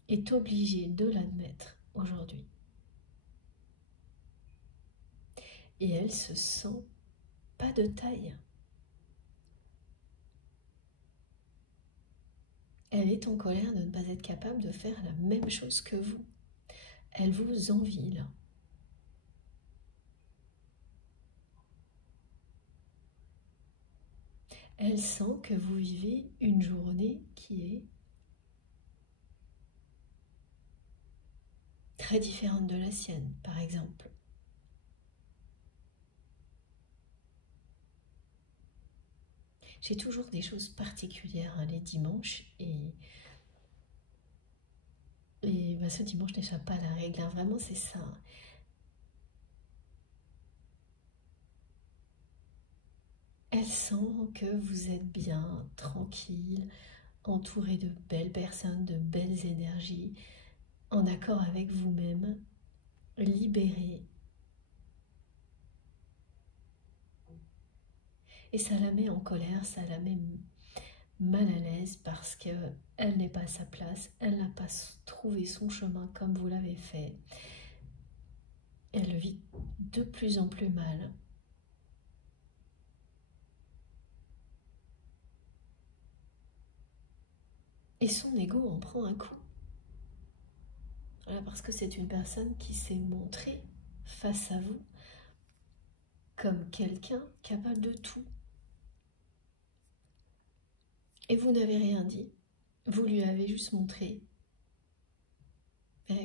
est obligée de l'admettre aujourd'hui. Et elle se sent pas de taille. Elle est en colère de ne pas être capable de faire la même chose que vous. Elle vous envie là. Elle sent que vous vivez une journée qui est très différente de la sienne, par exemple. J'ai toujours des choses particulières les dimanches et ce dimanche n'échappe pas à la règle. Vraiment, c'est ça. Elle sent que vous êtes bien, tranquille, entouré de belles personnes, de belles énergies, en accord avec vous-même, libéré. Et ça la met en colère, ça la met mal à l'aise parce qu'elle n'est pas à sa place, elle n'a pas trouvé son chemin comme vous l'avez fait. Elle le vit de plus en plus mal. Et son ego en prend un coup. Voilà, parce que c'est une personne qui s'est montrée face à vous comme quelqu'un capable de tout. Et vous n'avez rien dit. Vous lui avez juste montré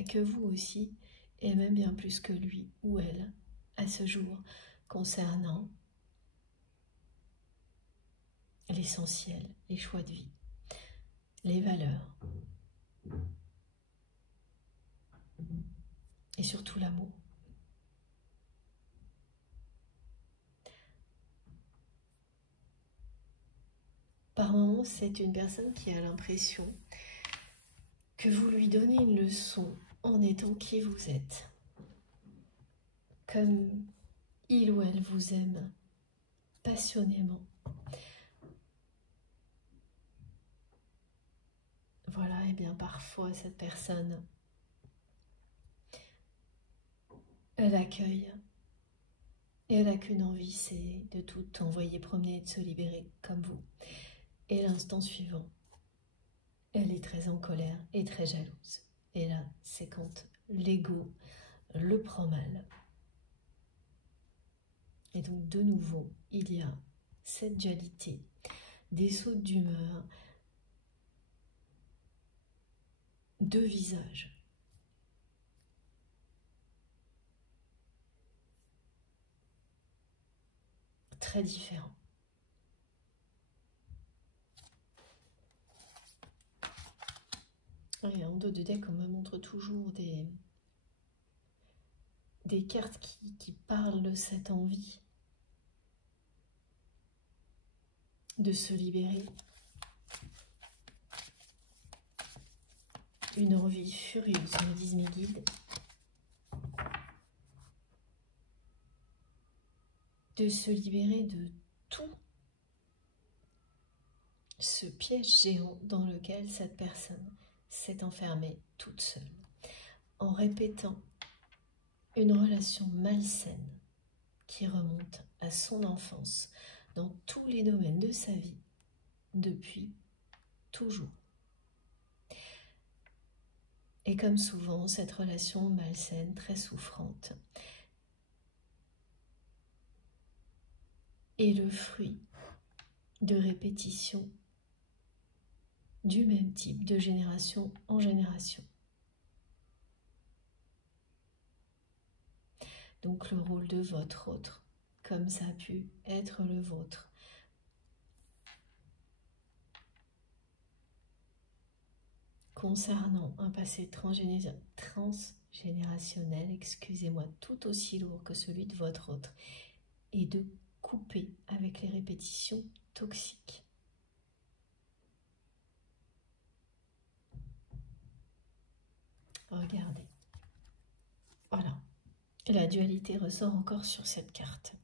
que vous aussi, et même bien plus que lui ou elle, à ce jour, concernant l'essentiel, les choix de vie, les valeurs, et surtout l'amour. Par moments, c'est une personne qui a l'impression que vous lui donnez une leçon en étant qui vous êtes. Comme il ou elle vous aime passionnément. Voilà, et bien parfois cette personne, elle accueille. Et elle n'a qu'une envie, c'est de tout envoyer promener et de se libérer comme vous. Et l'instant suivant, elle est très en colère et très jalouse. Et là, c'est quand l'ego le prend mal. Et donc, de nouveau, il y a cette dualité, des sautes d'humeur, deux visages. Très différents. Et en dos de deck, on me montre toujours des cartes qui parlent de cette envie de se libérer. Une envie furieuse, me disent mes guides, de se libérer de tout ce piège géant dans lequel cette personne s'est enfermée toute seule, en répétant une relation malsaine qui remonte à son enfance dans tous les domaines de sa vie, depuis toujours. Et comme souvent, cette relation malsaine, très souffrante, est le fruit de répétitions du même type de génération en génération. Donc le rôle de votre autre, comme ça a pu être le vôtre. Concernant un passé transgénérationnel, excusez-moi, tout aussi lourd que celui de votre autre, et de couper avec les répétitions toxiques. Regardez. Voilà. La dualité ressort encore sur cette carte.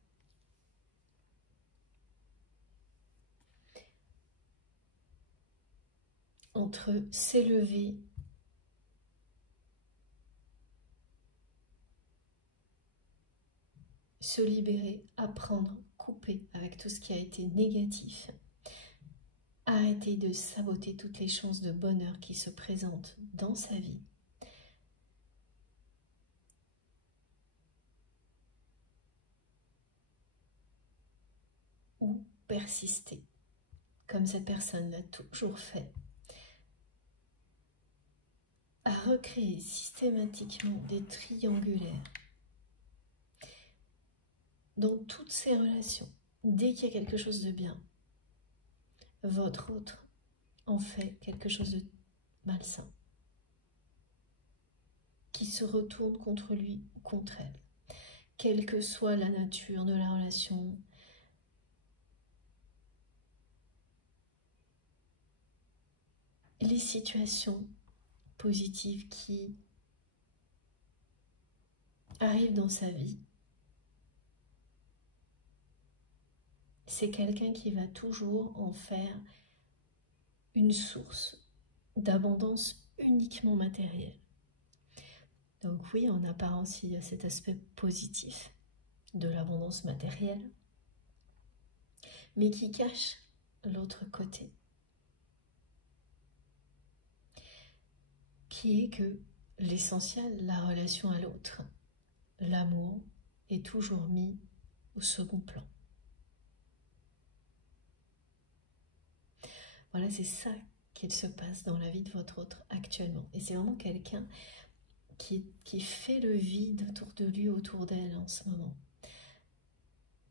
Entre s'élever se libérer, apprendre, couper avec tout ce qui a été négatif, arrêter de saboter toutes les chances de bonheur qui se présentent dans sa vie, ou persister, comme cette personne l'a toujours fait, à recréer systématiquement des triangulaires dans toutes ces relations. Dès qu'il y a quelque chose de bien, votre autre en fait quelque chose de malsain, qui se retourne contre lui ou contre elle. Quelle que soit la nature de la relation, les situations positives qui arrivent dans sa vie, c'est quelqu'un qui va toujours en faire une source d'abondance uniquement matérielle. Donc oui, en apparence, il y a cet aspect positif de l'abondance matérielle, mais qui cache l'autre côté, qui est que l'essentiel, la relation à l'autre, l'amour, est toujours mis au second plan. Voilà, c'est ça qu'il se passe dans la vie de votre autre actuellement. Et c'est vraiment quelqu'un qui fait le vide autour de lui, autour d'elle en ce moment.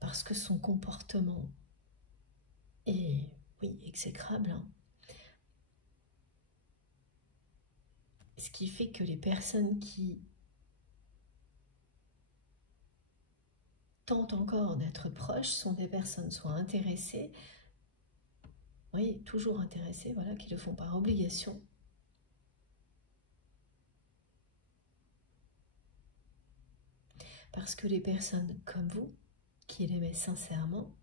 Parce que son comportement est, oui, exécrable. Hein. Ce qui fait que les personnes qui tentent encore d'être proches sont des personnes soit intéressées, oui, toujours intéressées, voilà, qui le font par obligation. Parce que les personnes comme vous, qui l'aimaient sincèrement,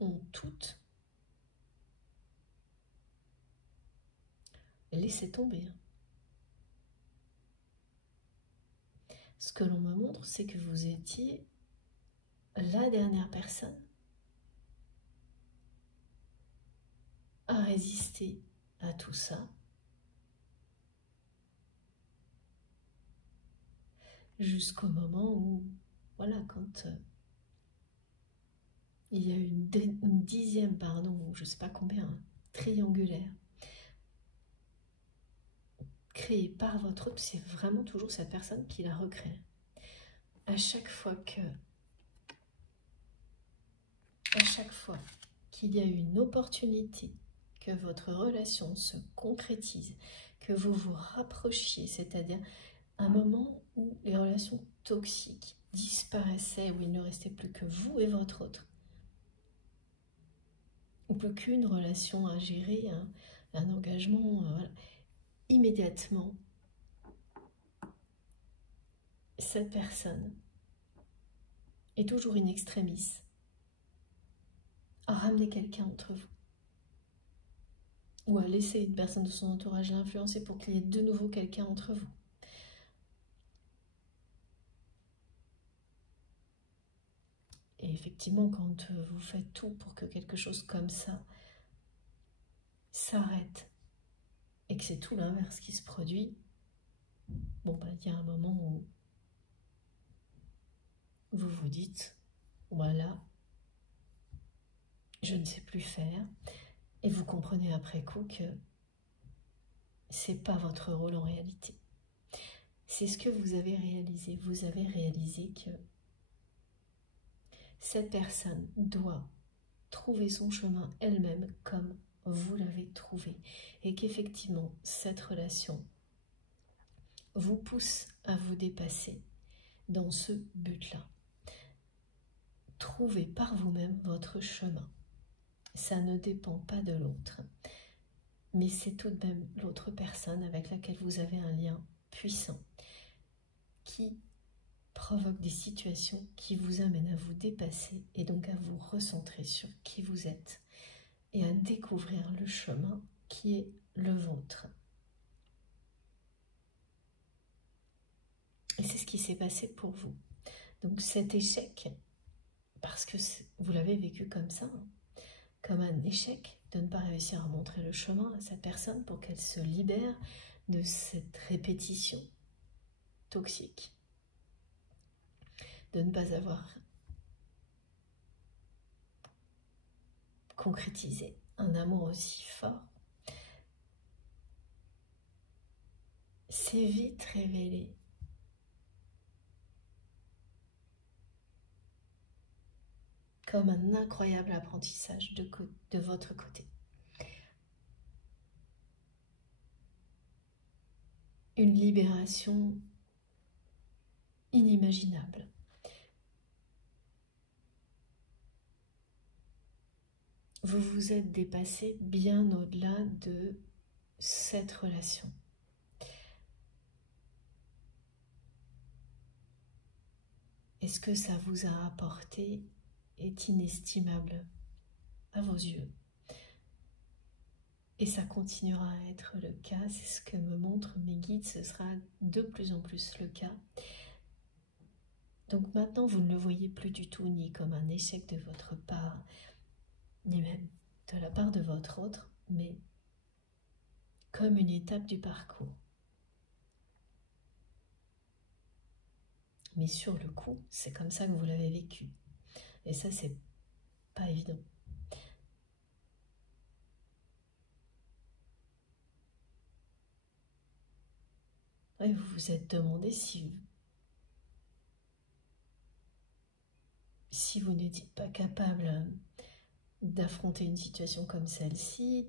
ont toutes laissé tomber. Ce que l'on me montre, c'est que vous étiez la dernière personne à résister à tout ça, jusqu'au moment où, voilà, quand il y a une dixième, pardon, ou je ne sais pas combien, triangulaire, créée par votre autre, c'est vraiment toujours cette personne qui la recrée. À chaque fois qu'il y a une opportunité que votre relation se concrétise, que vous vous rapprochiez, c'est-à-dire un moment où les relations toxiques disparaissaient, où il ne restait plus que vous et votre autre, ou plus qu'une relation à gérer, un engagement, voilà. Immédiatement, cette personne est toujours in extremis à ramener quelqu'un entre vous, ou à laisser une personne de son entourage l'influencer pour qu'il y ait de nouveau quelqu'un entre vous. Et effectivement, quand vous faites tout pour que quelque chose comme ça s'arrête, et que c'est tout l'inverse qui se produit, bon, bah, il y a un moment où vous vous dites, voilà, je ne sais plus faire, Et vous comprenez après coup que c'est pas votre rôle en réalité. C'est ce que vous avez réalisé. Vous avez réalisé que cette personne doit trouver son chemin elle-même comme vous l'avez trouvé. Et qu'effectivement, cette relation vous pousse à vous dépasser dans ce but-là. Trouvez par vous-même votre chemin. Ça ne dépend pas de l'autre, mais c'est tout de même l'autre personne avec laquelle vous avez un lien puissant qui provoque des situations qui vous amènent à vous dépasser et donc à vous recentrer sur qui vous êtes et à découvrir le chemin qui est le vôtre. Et c'est ce qui s'est passé pour vous. Donc cet échec, parce que vous l'avez vécu comme ça, comme un échec de ne pas réussir à montrer le chemin à cette personne pour qu'elle se libère de cette répétition toxique, de ne pas avoir concrétisé un amour aussi fort, s'est vite révélé comme un incroyable apprentissage de votre côté. Une libération inimaginable. Vous vous êtes dépassé bien au-delà de cette relation. Et ce que ça vous a apporté est inestimable à vos yeux. Et ça continuera à être le cas, c'est ce que me montrent mes guides, ce sera de plus en plus le cas. Donc maintenant, vous ne le voyez plus du tout, ni comme un échec de votre part, ni même de la part de votre autre, mais comme une étape du parcours. Mais sur le coup, c'est comme ça que vous l'avez vécu. Et ça, c'est pas évident. Et vous vous êtes demandé si vous n'étiez pas capable d'affronter une situation comme celle-ci,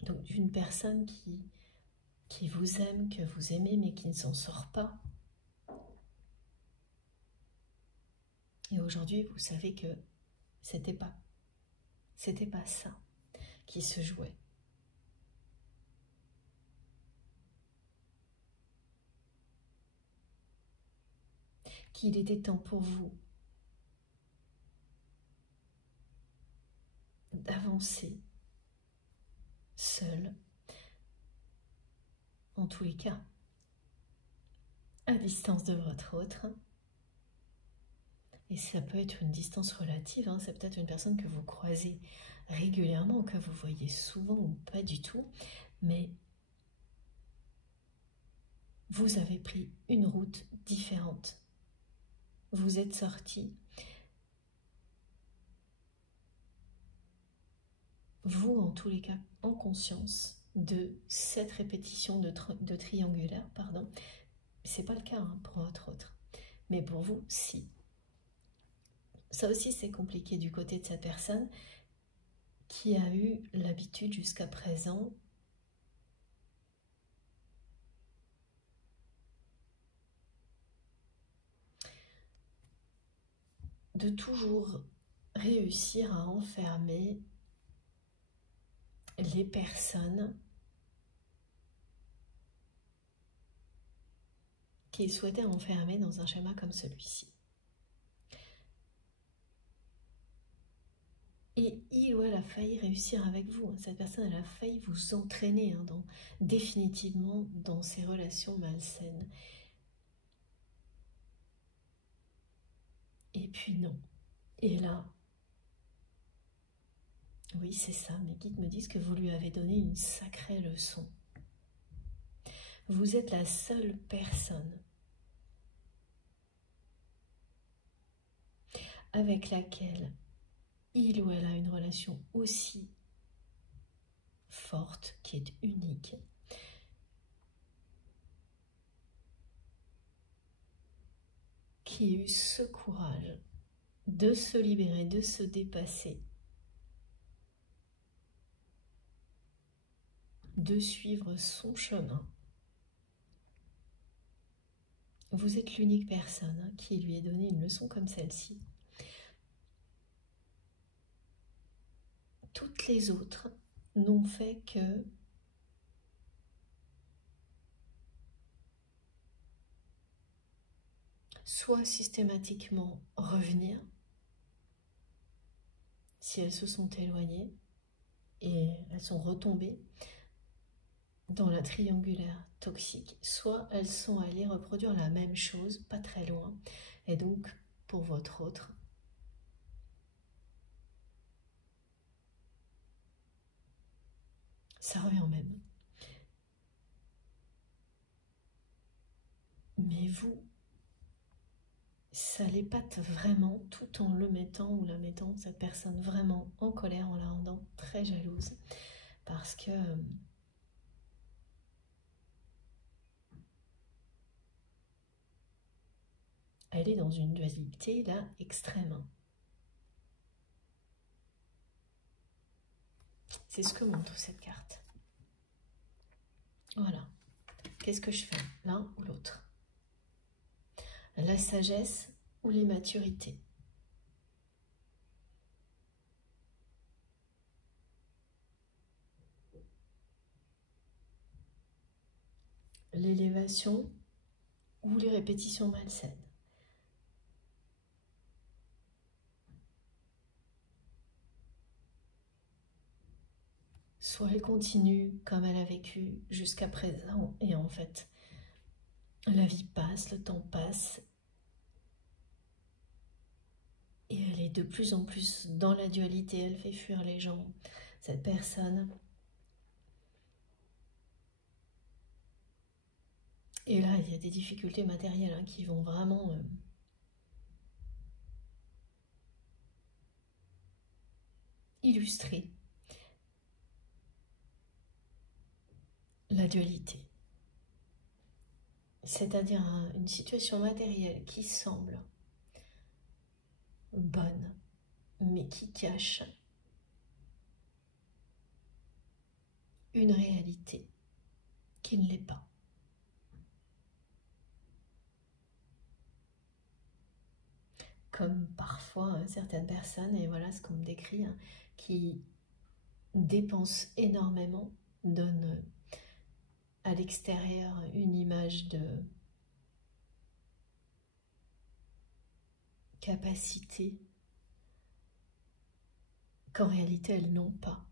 donc d'une personne qui vous aime, que vous aimez, mais qui ne s'en sort pas. Et aujourd'hui, vous savez que c'était pas ça qui se jouait. Qu'il était temps pour vous d'avancer seul, en tous les cas, à distance de votre autre. Et ça peut être une distance relative, hein. C'est peut-être une personne que vous croisez régulièrement, que vous voyez souvent ou pas du tout, mais vous avez pris une route différente. Vous êtes sorti, vous en tous les cas, en conscience de cette répétition de triangulaire, pardon. C'est pas le cas hein, pour votre autre, mais pour vous, si. Ça aussi, c'est compliqué du côté de cette personne qui a eu l'habitude jusqu'à présent de toujours réussir à enfermer les personnes qu'il souhaitait enfermer dans un schéma comme celui-ci. Et il ou elle a failli réussir avec vous. Cette personne, elle a failli vous entraîner définitivement dans ces relations malsaines. Et puis non. Et là, oui, c'est ça, mes guides me disent que vous lui avez donné une sacrée leçon. Vous êtes la seule personne avec laquelle il ou elle a une relation aussi forte, qui est unique. Qui a eu ce courage de se libérer, de se dépasser, de suivre son chemin. Vous êtes l'unique personne qui lui ait donné une leçon comme celle-ci. Toutes les autres n'ont fait que soit systématiquement revenir, si elles se sont éloignées et elles sont retombées dans la triangulaire toxique, soit elles sont allées reproduire la même chose, pas très loin, et donc pour votre autre, ça revient au même. Mais vous, ça l'épate vraiment tout en le mettant ou la mettant, cette personne, vraiment en colère, en la rendant très jalouse. Parce que elle est dans une dualité là extrême. C'est ce que montre cette carte. Voilà. Qu'est-ce que je fais, l'un ou l'autre? La sagesse ou l'immaturité? L'élévation ou les répétitions malsaines? Soit elle continue comme elle a vécu jusqu'à présent et en fait la vie passe, le temps passe et elle est de plus en plus dans la dualité, elle fait fuir les gens, cette personne. Et là, il y a des difficultés matérielles qui vont vraiment illustrer la dualité. C'est-à-dire une situation matérielle qui semble bonne, mais qui cache une réalité qui ne l'est pas. Comme parfois certaines personnes, et voilà ce qu'on me décrit, qui dépensent énormément, donnent à l'extérieur une image de capacité qu'en réalité elles n'ont pas,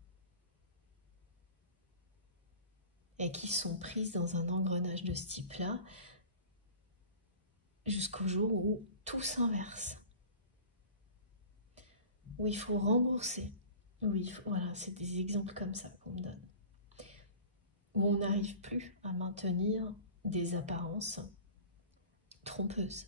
et qui sont prises dans un engrenage de ce type-là jusqu'au jour où tout s'inverse, où il faut rembourser, voilà, c'est des exemples comme ça qu'on me donne, où on n'arrive plus à maintenir des apparences trompeuses.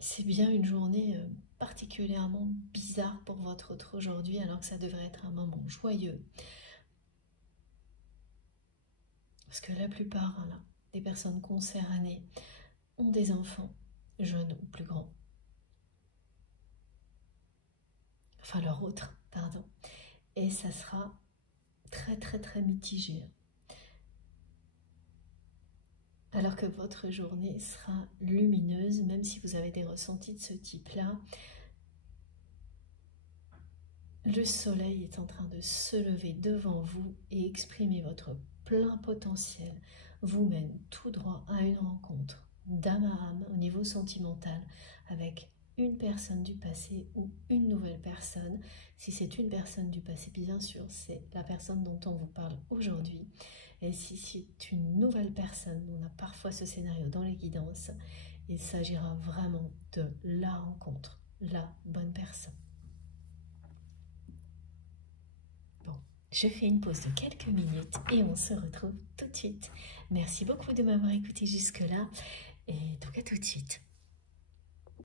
C'est bien une journée particulièrement bizarre pour votre autre aujourd'hui, alors que ça devrait être un moment joyeux. Parce que la plupart des personnes concernées ont des enfants, jeunes ou plus grands. Enfin, leur autre, pardon. Et ça sera très très très mitigé. Alors que votre journée sera lumineuse, même si vous avez des ressentis de ce type-là. Le soleil est en train de se lever devant vous et exprimer votre plein potentiel vous mène tout droit à une rencontre d'âme à âme au niveau sentimental avec une personne du passé ou une nouvelle personne. Si c'est une personne du passé, bien sûr, c'est la personne dont on vous parle aujourd'hui. Et si c'est une nouvelle personne, on a parfois ce scénario dans les guidances, il s'agira vraiment de la rencontre, la bonne personne. Bon, Je fais une pause de quelques minutes et on se retrouve tout de suite. Merci beaucoup de m'avoir écouté jusque-là et donc à tout de suite.